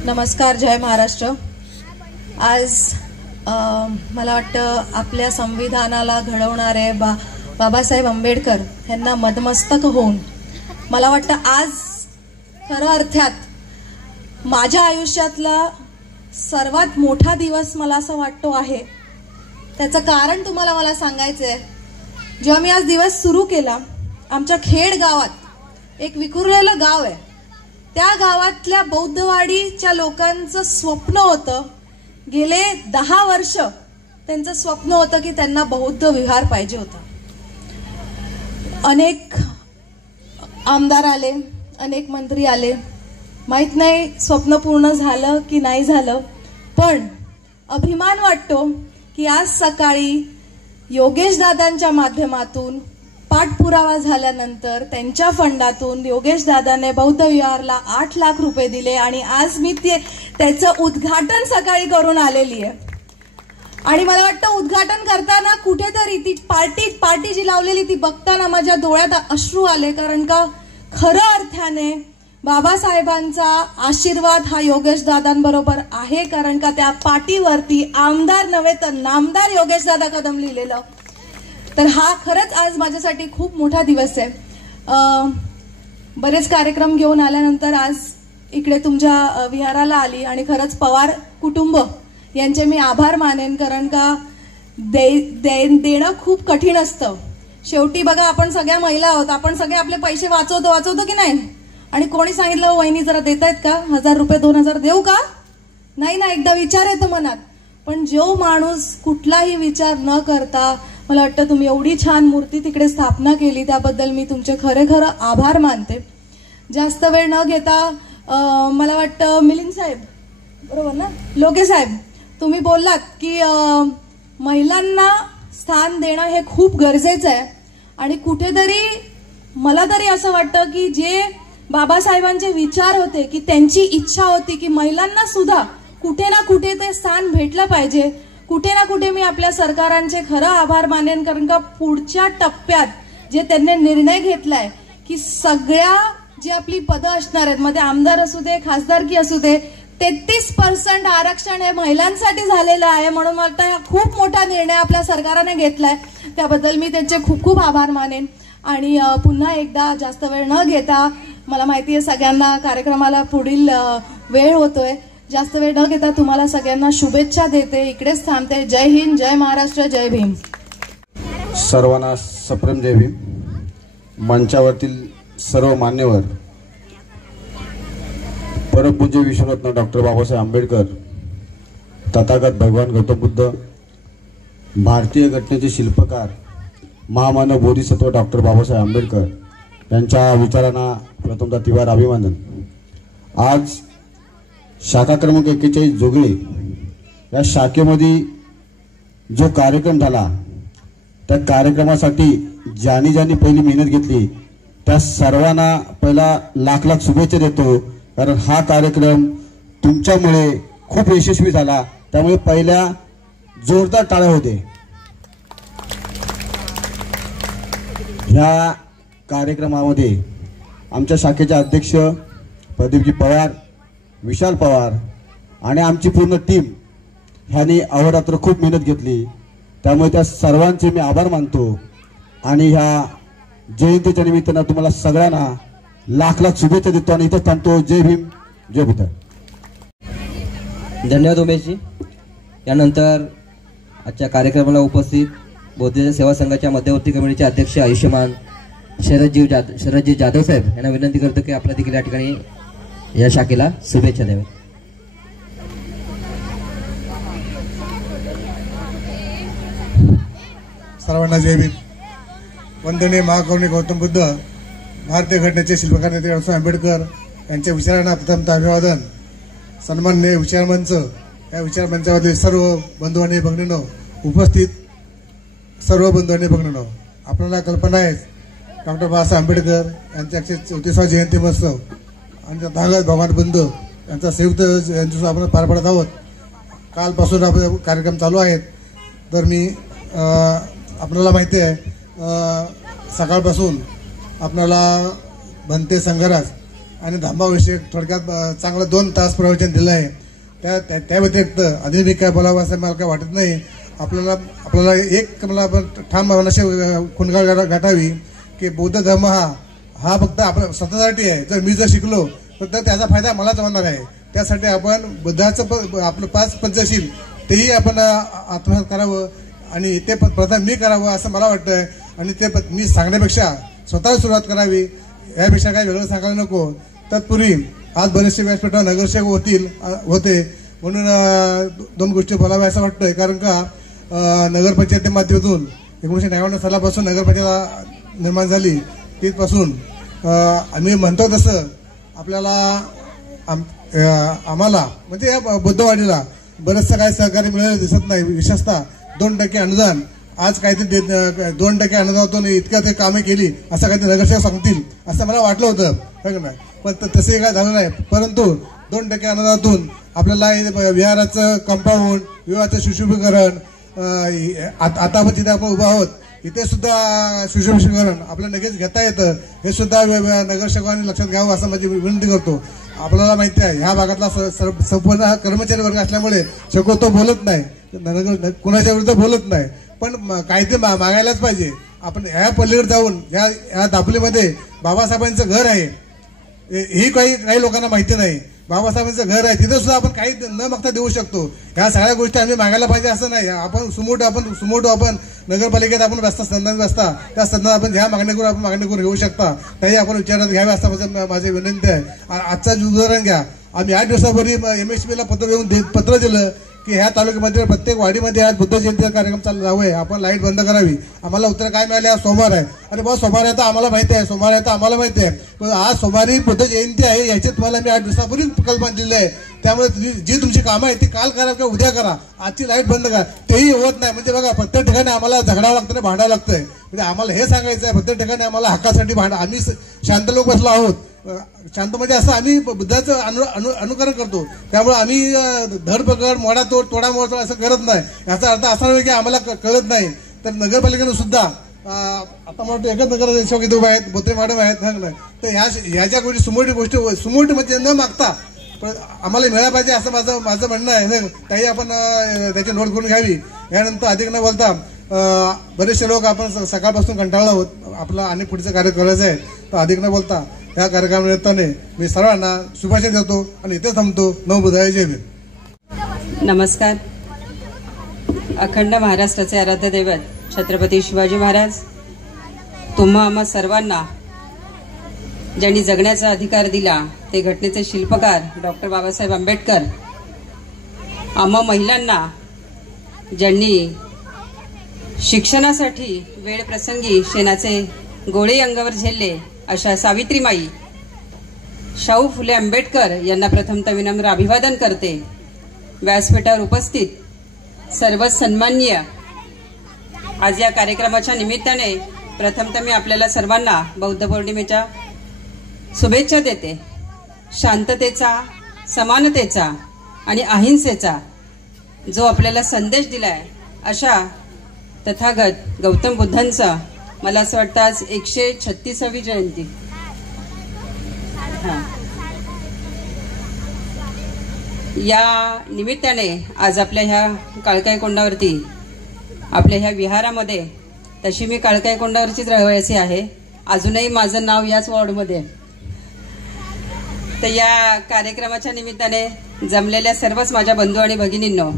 नमस्कार, जय महाराष्ट्र. आज मला वाटतं आपल्या संविधानाला घडवणारे बाबासाहेब आंबेडकर यांना मदमस्तक होऊन मला वाटतं आज खऱ्या अर्थात माझ्या आयुष्यातला सर्वात मोठा दिवस मला असं वाटतो आहे. त्याचं कारण तुम्हाला मला सांगायचं आहे. जेव्हा मी आज दिवस सुरू केला, आमच्या खेड गावात एक विखुरलेलं गाव आहे, त्या गावातल्या बौद्धवाडीच्या लोकांचं स्वप्न होतं, गेले 10 वर्ष त्यांचं स्वप्न होतं की त्यांना बौद्ध विहार पाहिजे होता. अनेक आमदार आले, अनेक मंत्री आले, माहित नाही स्वप्न पूर्ण झालं की नाही झालं, पण अभिमान वाटतो की आज सकाळी योगेश दादांच्या माध्यमातून पाठपुरावा झाल्यानंतर त्यांच्या फंडातून योगेश दादाने बौद्ध विहारला 8 लाख रुपये दिले आणि आज मी त्याचं उद्घाटन सकाळी करून आलेली आहे. आणि मला वाटतं उद्घाटन करताना कुठेतरी ती पार्टी जी लावलेली ती बघताना माझ्या डोळ्यात अश्रू आले, कारण का खरं अर्थाने बाबासाहेबांचा आशीर्वाद हा योगेश दादांबरोबर आहे, कारण का त्या पाटीवरती आमदार नव्हे तर नामदार योगेश दादा कदम लिहिलेलं. तर हा खरंच आज माझ्यासाठी खूप मोठा दिवस आहे. बरेच कार्यक्रम घेऊन आल्यानंतर आज इकडे तुमच्या विहाराला आली आणि खरंच पवार कुटुंब यांचे मी आभार मानेन, कारण का देणं खूप कठीण असतं. शेवटी बघा, आपण सगळ्या महिला आहोत, आपण सगळे आपले पैसे वाचवतो की नाही. आणि कोणी सांगितलं वहिनी जरा देतायत का, 1000 रुपये 2000 देऊ का, नाही ना, एकदा विचार येतो मनात. पण जो माणूस कुठलाही विचार न करता, मला वाटतं तुम्ही एवढी छान मूर्ती तिकडे स्थापना केली, त्याबद्दल मी तुमचे खरं आभार मानते. जास्त वेळ न घेता मला वाटतं मिलिंद साहेब, बरोबर ना, लोके साहेब, तुम्ही बोललात की महिलांना स्थान देणं हे खूप गरजेचं आहे. आणि कुठेतरी मला तरी असं वाटतं की जे बाबासाहेबांचे विचार होते, की त्यांची इच्छा होती की महिलांना सुद्धा कुठे ना कुठे ते स्थान भेटलं पाहिजे, कुठे ना कुठे मी आपल्या सरकारांचे खरं आभार मानेन, कारण का पुढच्या टप्प्यात जे त्यांनी निर्णय घेतलाय की सगळ्या जी आपली पदं असणार आहेत, मध्ये आमदार असू दे, खासदारकी असू दे, 33% आरक्षण हे महिलांसाठी झालेलं आहे. म्हणून मला वाटतं हा खूप मोठा निर्णय आपल्या सरकारने घेतलाय, त्याबद्दल मी त्यांचे खूप खूप आभार मानेन. आणि पुन्हा एकदा जास्त वेळ न घेता, मला माहिती आहे सगळ्यांना कार्यक्रमाला पुढील वेळ होतोय, जास्त वेळ न घेता तुम्हाला सगळ्यांना शुभेच्छा देते. इकडेच थांबते. जय हिंद, जय महाराष्ट्र, जय भीम. सर्वांना सप्रेम जय भीम. मंचावरतील सर्व मान्यवर, परमपूज्य विश्वरत्न डॉक्टर बाबासाहेब आंबेडकर, तथागत भगवान गौतम बुद्ध, भारतीय घटनेचे शिल्पकार, महामानव बोधिसत्व डॉक्टर बाबासाहेब आंबेडकर यांच्या विचारांना प्रथमतः तिवार अभिवादन. आज शाखा क्रमांक 41 जोगळे या शाखेमध्ये जो कार्यक्रम झाला, त्या कार्यक्रमासाठी ज्यांनी ज्यांनी पहिली मेहनत घेतली त्या सर्वांना पहिला लाख लाख शुभेच्छा देतो. कारण हा कार्यक्रम तुमच्यामुळे खूप यशस्वी झाला. त्यामुळे पहिल्या जोरदार टाळ्या होते. ह्या कार्यक्रमामध्ये आमच्या शाखेचे अध्यक्ष प्रदीपजी पवार, विशाल पवार आणि आमची पूर्ण टीम ह्यांनी अहोरात्र खूप मेहनत घेतली. त्यामुळे त्या सर्वांचे मी आभार मानतो. आणि ह्या जयंतीच्या निमित्तानं तुम्हाला सगळ्यांना लाख लाख शुभेच्छा देतो आणि इथं थांबतो. जय भीम, जय बुद्ध. धन्यवाद उमेशजी. यानंतर आजच्या कार्यक्रमाला उपस्थित बौद्ध सेवा संघाच्या मध्यवर्ती कमिटीचे अध्यक्ष आयुष्यमान शरदजी जाधव साहेब यांना विनंती करतो की आपल्या देखील या ठिकाणी या शाखेला शुभेच्छा द्याव्या. सर्वांना जय भीम. वंदनीय महाकरुणी गौतम बुद्ध, भारतीय घटनेचे शिल्पकार नेते डॉक्टर आंबेडकर यांच्या विचारांना प्रथमतः अभिवादन. सन्माननीय विचारमंच, या विचारमंचावरील सर्व बंधू आणि भगिनींनो, उपस्थित सर्व बंधू आणि भगिनींनो, आपल्याला कल्पना आहे डॉक्टर बाबासाहेब आंबेडकर यांच्या 134वा जयंती महोत्सव आणि तथागत भगवान बुद्ध यांचा संयुक्त जयंती आपण पार पडत आहोत. कालपासून आपले कार्यक्रम चालू आहेत. तर मी आपल्याला माहिती आहे सकाळपासून आपल्याला भंते संघराज आणि धम्माविषयक थोडक्यात चांगलं 2 तास प्रवचन दिलं आहे. त्या व्यतिरिक्त अधिक मी काय बोलावं असं मला काय वाटत नाही. आपल्याला एक मला ठाम भावनाशी खुणगाव गाठावी की बौद्ध धर्म हा फक्त आपल्या स्वतःसाठी आहे. जर शिकलो तर त्याचा फायदा मलाच होणार आहे. त्यासाठी आपण बुद्धाचं आपलं 5 पंचशील तेही आपण आत्मसात करावं आणि ते प्रथम मी करावं असं मला वाटतं. आणि ते मी सांगण्यापेक्षा स्वतःला सुरुवात करावी. यापेक्षा काही वेगळं सांगायला नको. तत्पूर्वी आज बरेचसे व्यासपीठावर नगरसेवक होते म्हणून 2 गोष्टी बोलाव्या असं वाटतंय. कारण का नगरपंचायती माध्यमातून 1999 सालापासून नगरपंचायत निर्माण झाली. तिथपासून आम्ही म्हणतो तसं आपल्याला आम्हाला म्हणजे या बुद्धवाडीला बरंचसं काही सहकार्य मिळालं दिसत नाही. विशेषतः 2% अनुदान. आज काहीतरी 2% अनुदानातून इतक्या ते कामे केली असं काहीतरी नगरसेवक सांगतील असं मला वाटलं होतं. पण तसंही काय झालं नाही. परंतु 2% अनुदानातून आपल्याला विहाराचं कंपाऊंड, विवाहाचं सुशोभीकरण, आता आपण जिथे आपण उभा आहोत इथे सुद्धा सुशोभीकरण आपल्याला लगेच घेता येतं. हे सुद्धा नगरसेवकांनी लक्षात घ्यावं असं माझी विनंती करतो. आपल्याला माहिती आहे ह्या भागातला संपूर्ण कर्मचारी वर्ग असल्यामुळे शक्यतो बोलत नाही, कुणाच्या विरुद्ध बोलत नाही. पण काहीतरी मागायलाच पाहिजे. आपण ह्या पल्लीकडे जाऊन ह्या दापोलीमध्ये बाबासाहेबांचं घर आहे ही काही लोकांना माहिती नाही. बाबासाहेबांचं घर आहे तिथे सुद्धा आपण काही न मागता देऊ शकतो. ह्या सगळ्या गोष्टी आम्ही मागायला पाहिजे असं नाही. आपण सुमोटो नगरपालिकेत आपण बसता संधान बसता त्या संधान आपण ह्या मागणी करून घेऊ शकता. त्याही आपण विचारात घ्यावे असं माझी विनंती आहे. आजचा उदाहरण घ्या. आम्ही 8 दिवसापूर्वी MSPला पत्र दिलं की ह्या तालुक्यामध्ये प्रत्येक वाडीमध्ये आज बुद्ध जयंतीचा कार्यक्रम चालू आहे. आपण लाईट बंद करावी. आम्हाला उत्तर काय मिळाले? आज सोमवार आहे. अरे बा सोमवार आहे तर आम्हाला माहिती आहे, सोमवार आहे तर आम्हाला माहिती आहे. पण आज सोमवारी बुद्ध जयंती आहे याची तुम्हाला मी 8 दिवसापूर्वी कल्पना दिली आहे. त्यामुळे जी तुमची कामं आहेत ती काल करा किंवा उद्या करा. आजची लाईट बंद करा. तेही होत नाही. म्हणजे बघा प्रत्येक ठिकाणी आम्हाला झगडावं लागतं ना, भांडावं लागतंय. म्हणजे आम्हाला हे सांगायचं आहे प्रत्येक ठिकाणी आम्हाला हक्कासाठी आम्ही शांत लोक बसलो आहोत. शांत म्हणजे असं आम्ही बुद्धाचं अनुकरण करतो. त्यामुळे आम्ही धरपकड मोडातोड तोडामोड असं करत नाही. याचा अर्थ असा नाही की आम्हाला कळत नाही. तर नगरपालिकेनं सुद्धा आता मला वाटतं एकच नगरसेवक इथे उभे आहेत, बोत्रे मॅडम आहेत. तर ह्याच्या गोष्टी सुमोठी म्हणजे न मागता पण आम्हाला मिळायला पाहिजे असं माझं म्हणणं आहे. काही आपण त्याची नोट करून घ्यावी. यानंतर अधिक न बोलता बरेचसे लोक आपण सकाळपासून कंटाळलो आहोत. आपलं आणि पुढचं कार्य करायचं आहे. तर अधिक न बोलता या कार्यक्रमानिमित्ताने मी सर्वांना शुभाशय देतो आणि इथे थांबतो. नवबुद्धाय जय भीम. नमस्कार. अखंड महाराष्ट्राचे आराध्य दैवत छत्रपती शिवाजी महाराज, तुम्हा आम्हा सर्वांना ज्यांनी जगण्याचा अधिकार दिला ते घटनेचे शिल्पकार डॉक्टर बाबासाहेब आंबेडकर, आम्हा महिलांना ज्यांनी शिक्षणासाठी वेळ प्रसंगी शेणाचे गोळे अंगावर झेलले अशा सावित्रीमाई, शाहू फुले आंबेडकर यांना प्रथमतः विनम्र अभिवादन करते. व्यासपीठावर उपस्थित सर्व सन्माननीय, आज या कार्यक्रमाच्या निमित्ताने प्रथमतः मी आपल्याला सर्वांना बौद्ध पौर्णिमेच्या शुभेच्छा देते. शांततेचा, समानतेचा आणि अहिंसेचा जो आपल्याला संदेश दिलाय अशा तथागत गौतम बुद्धांचा मला असं वाटतं आज 136वी जयंती. या निमित्ताने आज आपल्या ह्या काळकाई कोंडावरती, आपल्या ह्या विहारामध्ये, तशी मी काळकाई कोंडावरचीच रहिवासी आहे, अजूनही माझं नाव याच वॉर्डमध्ये. तर या कार्यक्रमाच्या निमित्ताने जमलेल्या सर्वच माझ्या बंधू आणि भगिनींनो,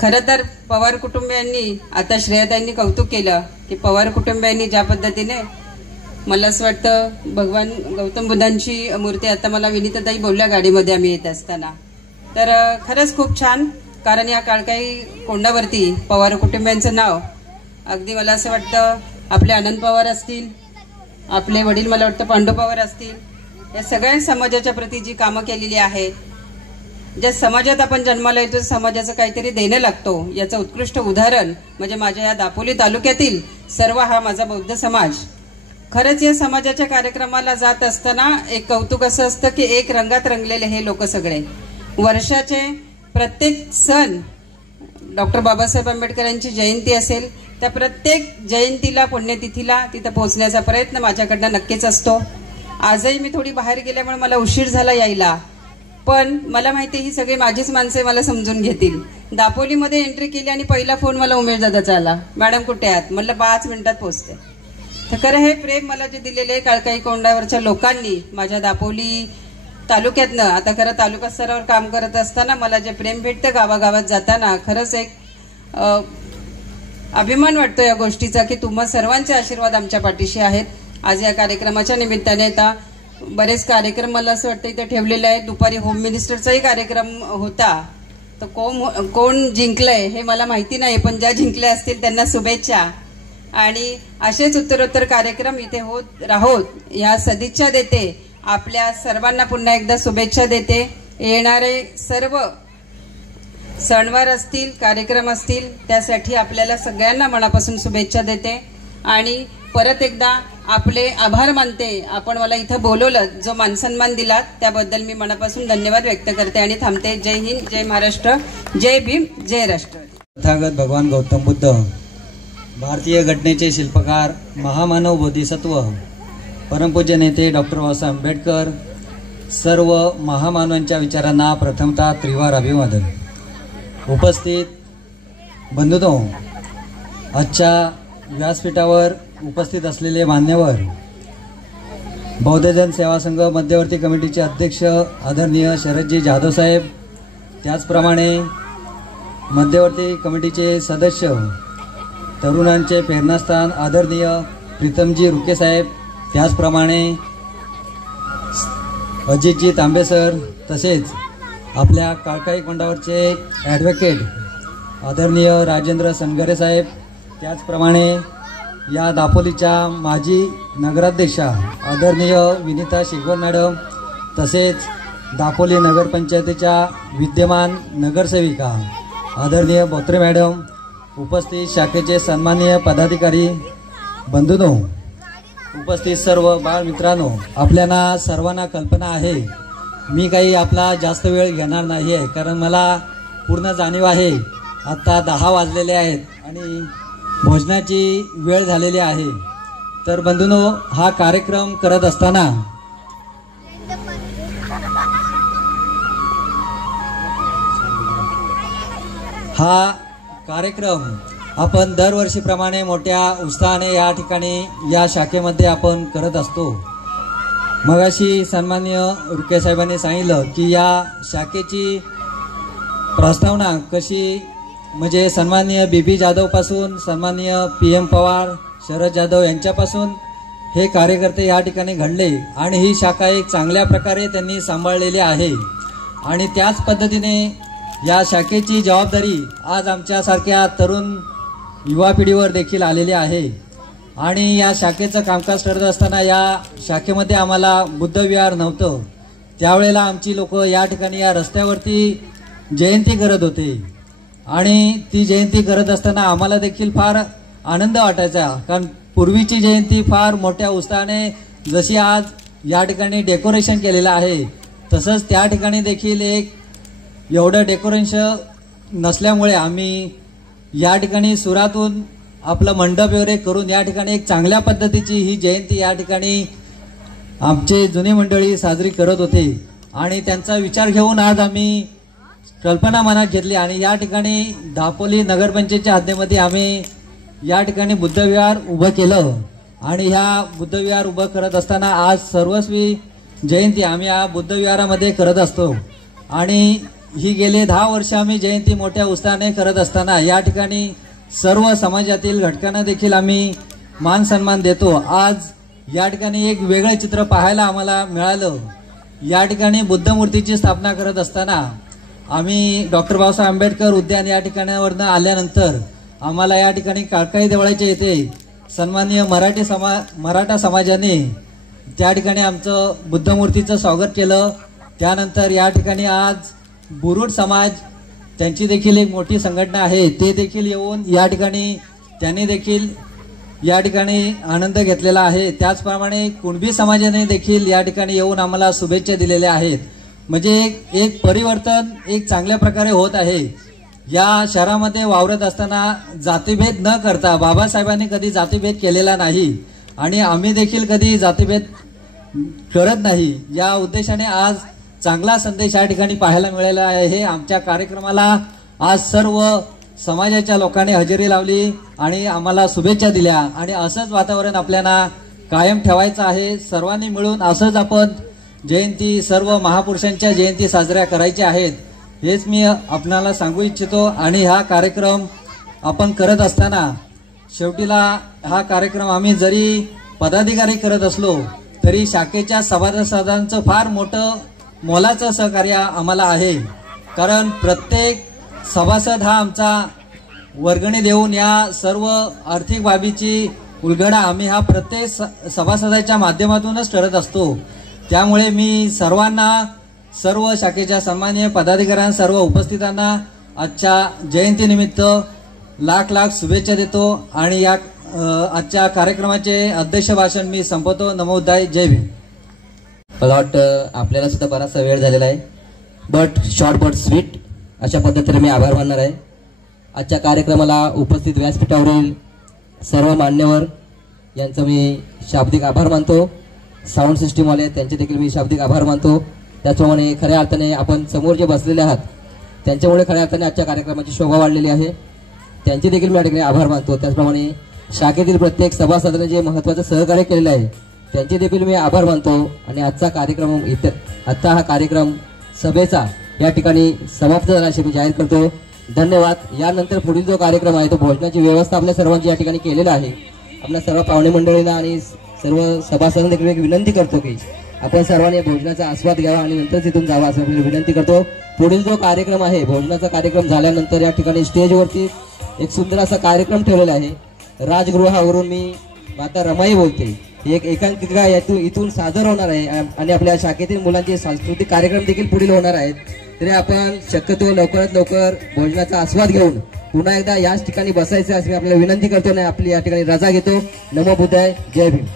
खरं तर पवार कुटुंबियांनी, आता श्रेयताईंनी कौतुक केलं की पवार कुटुंबियांनी ज्या पद्धतीने, मला असं वाटतं भगवान गौतम बुद्धांची मूर्ती, आता मला विनीताताई बोलल्या गाडीमध्ये आम्ही येत असताना, तर खरंच खूप छान. कारण या काळकाई कोंडावरती पवार कुटुंबियांचं नाव, अगदी मला असं वाटतं आपले आनंद पवार असतील, आपले वडील मला वाटतं पांडू पवार असतील, या सगळ्या समाजाच्या प्रती जी कामं केलेली आहेत, ज्या समाजात आपण जन्माला येतो समाजाचं काहीतरी देणं लागतो, याचं उत्कृष्ट उदाहरण म्हणजे माझ्या या दापोली तालुक्यातील सर्व हा माझा बौद्ध समाज. खरंच या समाजाच्या कार्यक्रमाला जात असताना एक कौतुक असं असतं की एक रंगात रंगलेले हे लोक सगळे, वर्षाचे प्रत्येक सण, डॉक्टर बाबासाहेब आंबेडकरांची जयंती असेल त्या प्रत्येक जयंतीला, पुण्यतिथीला तिथं पोहोचण्याचा प्रयत्न माझ्याकडनं नक्कीच असतो. आजही मी थोडी बाहेर गेल्यामुळे मला उशीर झाला यायला, पण मला माहिती ही सगळी माझीच माणसे मला समजून घेतील. दापोलीमध्ये एंट्री केली आणि पहिला फोन मला उमेश दादाचा आला, मॅडम कुठे आहात? म्हणलं 5 मिनिटात पोहोचते. तर खरं हे प्रेम मला जे दिलेले काळकाई कोंडावरच्या लोकांनी, माझ्या दापोली तालुक्यातनं, आता खरं तालुका स्तरावर काम करत असताना मला जे प्रेम भेटतं गावागावात जाताना, खरंच एक अभिमान वाटतो या गोष्टीचा की तुम्हा सर्वांचे आशीर्वाद आमच्या पाठीशी आहेत. आज या कार्यक्रमाच्या निमित्ताने आता बरेच कार्यक्रम मला असं वाटतं इथं ठेवलेले आहेत. दुपारी होम मिनिस्टरचाही कार्यक्रम होता, तर कोण जिंकलंय हे मला माहिती नाही, पण ज्या जिंकल्या असतील त्यांना शुभेच्छा. आणि असेच उत्तरोत्तर कार्यक्रम इथे होत राहोत या सदिच्छा देते. आपल्या सर्वांना पुन्हा एकदा शुभेच्छा देते. येणारे सर्व सणवार असतील, कार्यक्रम असतील, त्यासाठी आपल्याला सगळ्यांना मनापासून शुभेच्छा देते. आणि परत एकदा आपले आभार मानते. आपण मला इथं बोलवलं, जो मानसन्मान दिला त्याबद्दल मी मनापासून धन्यवाद व्यक्त करते आणि थांबते. जय हिंद, जय महाराष्ट्र, जय भीम, जय राष्ट्र. तथागत भगवान गौतम बुद्ध, भारतीय घटनेचे शिल्पकार, महामानव बोधिसत्व, परमपूज्य नेते डॉक्टर बाबासाहेब आंबेडकर, सर्व महामानवांच्या विचारांना प्रथमतः त्रिवार अभिवादन. उपस्थित बंधूंनो, आजच्या व्यासपीठावर उपस्थित असलेले मान्यवर, बौद्धजन सेवा संघ मध्यवर्ती कमिटीचे अध्यक्ष आदरणीय शरदजी जाधव साहेब, त्याचप्रमाणे मध्यवर्ती कमिटीचे सदस्य, तरुणांचे प्रेरणास्थान आदरणीय प्रीतमजी रुके साहेब, त्याचप्रमाणे अजितजी तांबे सर, तसेच आपल्या काळकाई कोंडावरचे ॲडव्होकेट आदरणीय राजेंद्र सनगरे साहेब, त्याचप्रमाणे या दापोलीच्या माजी नगराध्यक्षा आदरणीय विनीता शेगवर मॅडम, तसेच दापोली नगरपंचायतीच्या विद्यमान नगरसेविका आदरणीय बोत्रे मॅडम, उपस्थित शाखेचे सन्माननीय पदाधिकारी बंधूंनो, उपस्थित सर्व बाळमित्रांनो, आपल्याला सर्वांना कल्पना आहे, मी काही आपला जास्त वेळ घेणार नाही आहे, कारण मला पूर्ण जाणीव आहे आत्ता 10 वाजलेले आहेत आणि भोजनाची वेळ झालेली आहे. तर बंधूंनो, हा कार्यक्रम करत असताना हा कार्यक्रम आपण दरवर्षीप्रमाणे मोठ्या उत्साहाने या ठिकाणी या शाखेमध्ये आपण करत असतो. मगाशी सन्माननीय रुके साहेबांनी सांगितलं की या शाखेची प्रस्तावना कशी, म्हणजे सन्माननीय बीबी जाधवपासून सन्माननीय PM पवार, शरद जाधव यांच्यापासून हे कार्यकर्ते या ठिकाणी घडले आणि ही शाखा एक चांगल्या प्रकारे त्यांनी सांभाळलेली आहे. आणि त्याच पद्धतीने या शाखेची जबाबदारी आज आमच्यासारख्या तरुण युवा पिढीवर देखील आलेली आहे. आणि या शाखेचं कामकाज करत असताना या शाखेमध्ये आम्हाला बुद्धविहार नव्हतं. त्यावेळेला आमची लोक या ठिकाणी या रस्त्यावरती जयंती करत होते आणि ती जयंती करत असताना आम्हाला देखील फार आनंद वाटायचा, कारण पूर्वीची जयंती फार मोठ्या उत्साहाने जशी आज या ठिकाणी डेकोरेशन केलेलं आहे तसंच त्या ठिकाणी देखील एक एवढं डेकोरेशन नसल्यामुळे आम्ही या ठिकाणी सुरातून आपलं मंडप वगैरे करून या ठिकाणी एक चांगल्या पद्धतीची ही जयंती या ठिकाणी आमचे जुनी मंडळी साजरी करत होते. आणि त्यांचा विचार घेऊन आज आम्ही कल्पना मनात घेतली आणि या ठिकाणी दापोली नगरपंचायतच्या हद्दीमध्ये आम्ही या ठिकाणी बुद्धविहार उभं केलं. आणि ह्या बुद्धविहार उभं करत असताना आज सर्वस्वी जयंती आम्ही या बुद्धविहारामध्ये करत असतो. आणि ही गेले 10 वर्ष आम्ही जयंती मोठ्या उत्साहाने करत असताना या ठिकाणी सर्व समाजातील घटकांना देखील आम्ही मान सन्मान देतो. आज या ठिकाणी एक वेगळं चित्र पाहायला आम्हाला मिळालं. या ठिकाणी बुद्ध मूर्तीची स्थापना करत असताना आम्ही डॉक्टर बाबासाहेब आंबेडकर उद्यान या ठिकाणावरनं आल्यानंतर आम्हाला या ठिकाणी काळकाई देवळाच्या येथे सन्माननीय मराठा समाजाने त्या ठिकाणी आमचं बुद्ध मूर्तीचं स्वागत केलं. त्यानंतर या ठिकाणी आज बुरुड समाज, त्यांची देखील एक मोठी संघटना आहे, ते देखील येऊन या ठिकाणी त्यांनी देखील या ठिकाणी आनंद घेतलेला आहे. त्याचप्रमाणे कुणबी समाजाने देखील या ठिकाणी येऊन आम्हाला शुभेच्छा दिलेल्या आहेत. म्हणजे एक परिवर्तन एक चांगल्या प्रकारे होत आहे. या शहरामध्ये वावरत असताना जातीभेद न करता बाबासाहेबांनी कधी जातीभेद केलेला नाही आणि आम्ही देखील कधी जातीभेद करत नाही. या उद्देशाने आज चांगला संदेश या ठिकाणी पाहायला मिळाला आहे. आमच्या कार्यक्रमाला आज सर्व समाजाच्या लोकांनी हजेरी लावली आणि आम्हाला शुभेच्छा दिल्या. आणि असंच वातावरण आपल्याला कायम ठेवायचं आहे. सर्वांनी मिळून असंच आपण जयंती, सर्व महापुरुषांच्या जयंती साजऱ्या करायच्या आहेत हेच मी आपणाला सांगू इच्छितो. आणि हा कार्यक्रम आपण करत असताना शेवटीला हा कार्यक्रम आम्ही जरी पदाधिकारी करत असलो तरी शाखेच्या सभासदांचं फार मोठं मोलाचं सहकार्य आम्हाला आहे. कारण प्रत्येक सभासद हा आमचा वर्गणी देऊन या सर्व आर्थिक बाबीची उलगडा आम्ही हा प्रत्येक सभासदाच्या माध्यमातूनच ठरत असतो. त्यामुळे मी सर्वांना, सर्व शाखेच्या सन्माननीय पदाधिकाऱ्यांना, सर्व उपस्थितांना आजच्या जयंतीनिमित्त लाख शुभेच्छा देतो. आणि या आजच्या कार्यक्रमाचे अध्यक्ष भाषण मी संपवतो. नमो बुद्धाय, जय भीम. मला वाटतं आपल्याला सुद्धा बराचसा वेळ झालेला आहे, बट शॉर्ट बट स्वीट अशा पद्धतीने मी आभार मानणार आहे. आजच्या कार्यक्रमाला उपस्थित व्यासपीठावरील सर्व मान्यवर यांचं मी शाब्दिक आभार मानतो. साऊंड सिस्टीमवाले त्यांचे देखील मी शाब्दिक आभार मानतो. त्याचप्रमाणे खऱ्या अर्थाने आपण समोर जे बसलेले आहात त्यांच्यामुळे खऱ्या अर्थाने आजच्या कार्यक्रमाची शोभा वाढलेली आहे, त्यांचे देखील मी या ठिकाणी आभार मानतो. त्याचप्रमाणे शाखेतील प्रत्येक सभासदाने जे महत्त्वाचं सहकार्य केलेलं आहे त्यांचे देखील मी आभार मानतो. आणि आजचा हा कार्यक्रम सभेचा या ठिकाणी समाप्त झाला असे मी जाहीर करतो. धन्यवाद. यानंतर पुढील जो कार्यक्रम आहे तो भोजनाची व्यवस्था आपल्या सर्वांची या ठिकाणी केलेला आहे. आपल्या सर्व पाहुणे मंडळींना आणि सर्व सभासदांना देखील एक विनंती करतो की आपण सर्वांनी भोजनाचा आस्वाद घ्यावा आणि नंतर तिथून जावा असं मी विनंती करतो. पुढील जो कार्यक्रम आहे भोजनाचा कार्यक्रम झाल्यानंतर या ठिकाणी स्टेजवरती एक सुंदर असा कार्यक्रम ठेवलेला आहे. राजगृहावरून मी माता रमाई बोलते. एक एकांकिका इथून सादर होणार आहे आणि आपल्या शाखेतील मुलांचे सांस्कृतिक कार्यक्रम देखील पुढील होणार आहेत. तरी आपण शक्यतो लवकरात लवकर भोजनाचा आस्वाद घेऊन पुन्हा एकदा याच ठिकाणी बसायचं असं मी आपल्याला विनंती करतो. आणि आपली या ठिकाणी रजा घेतो. नमो बुद्धाय, जय भीम.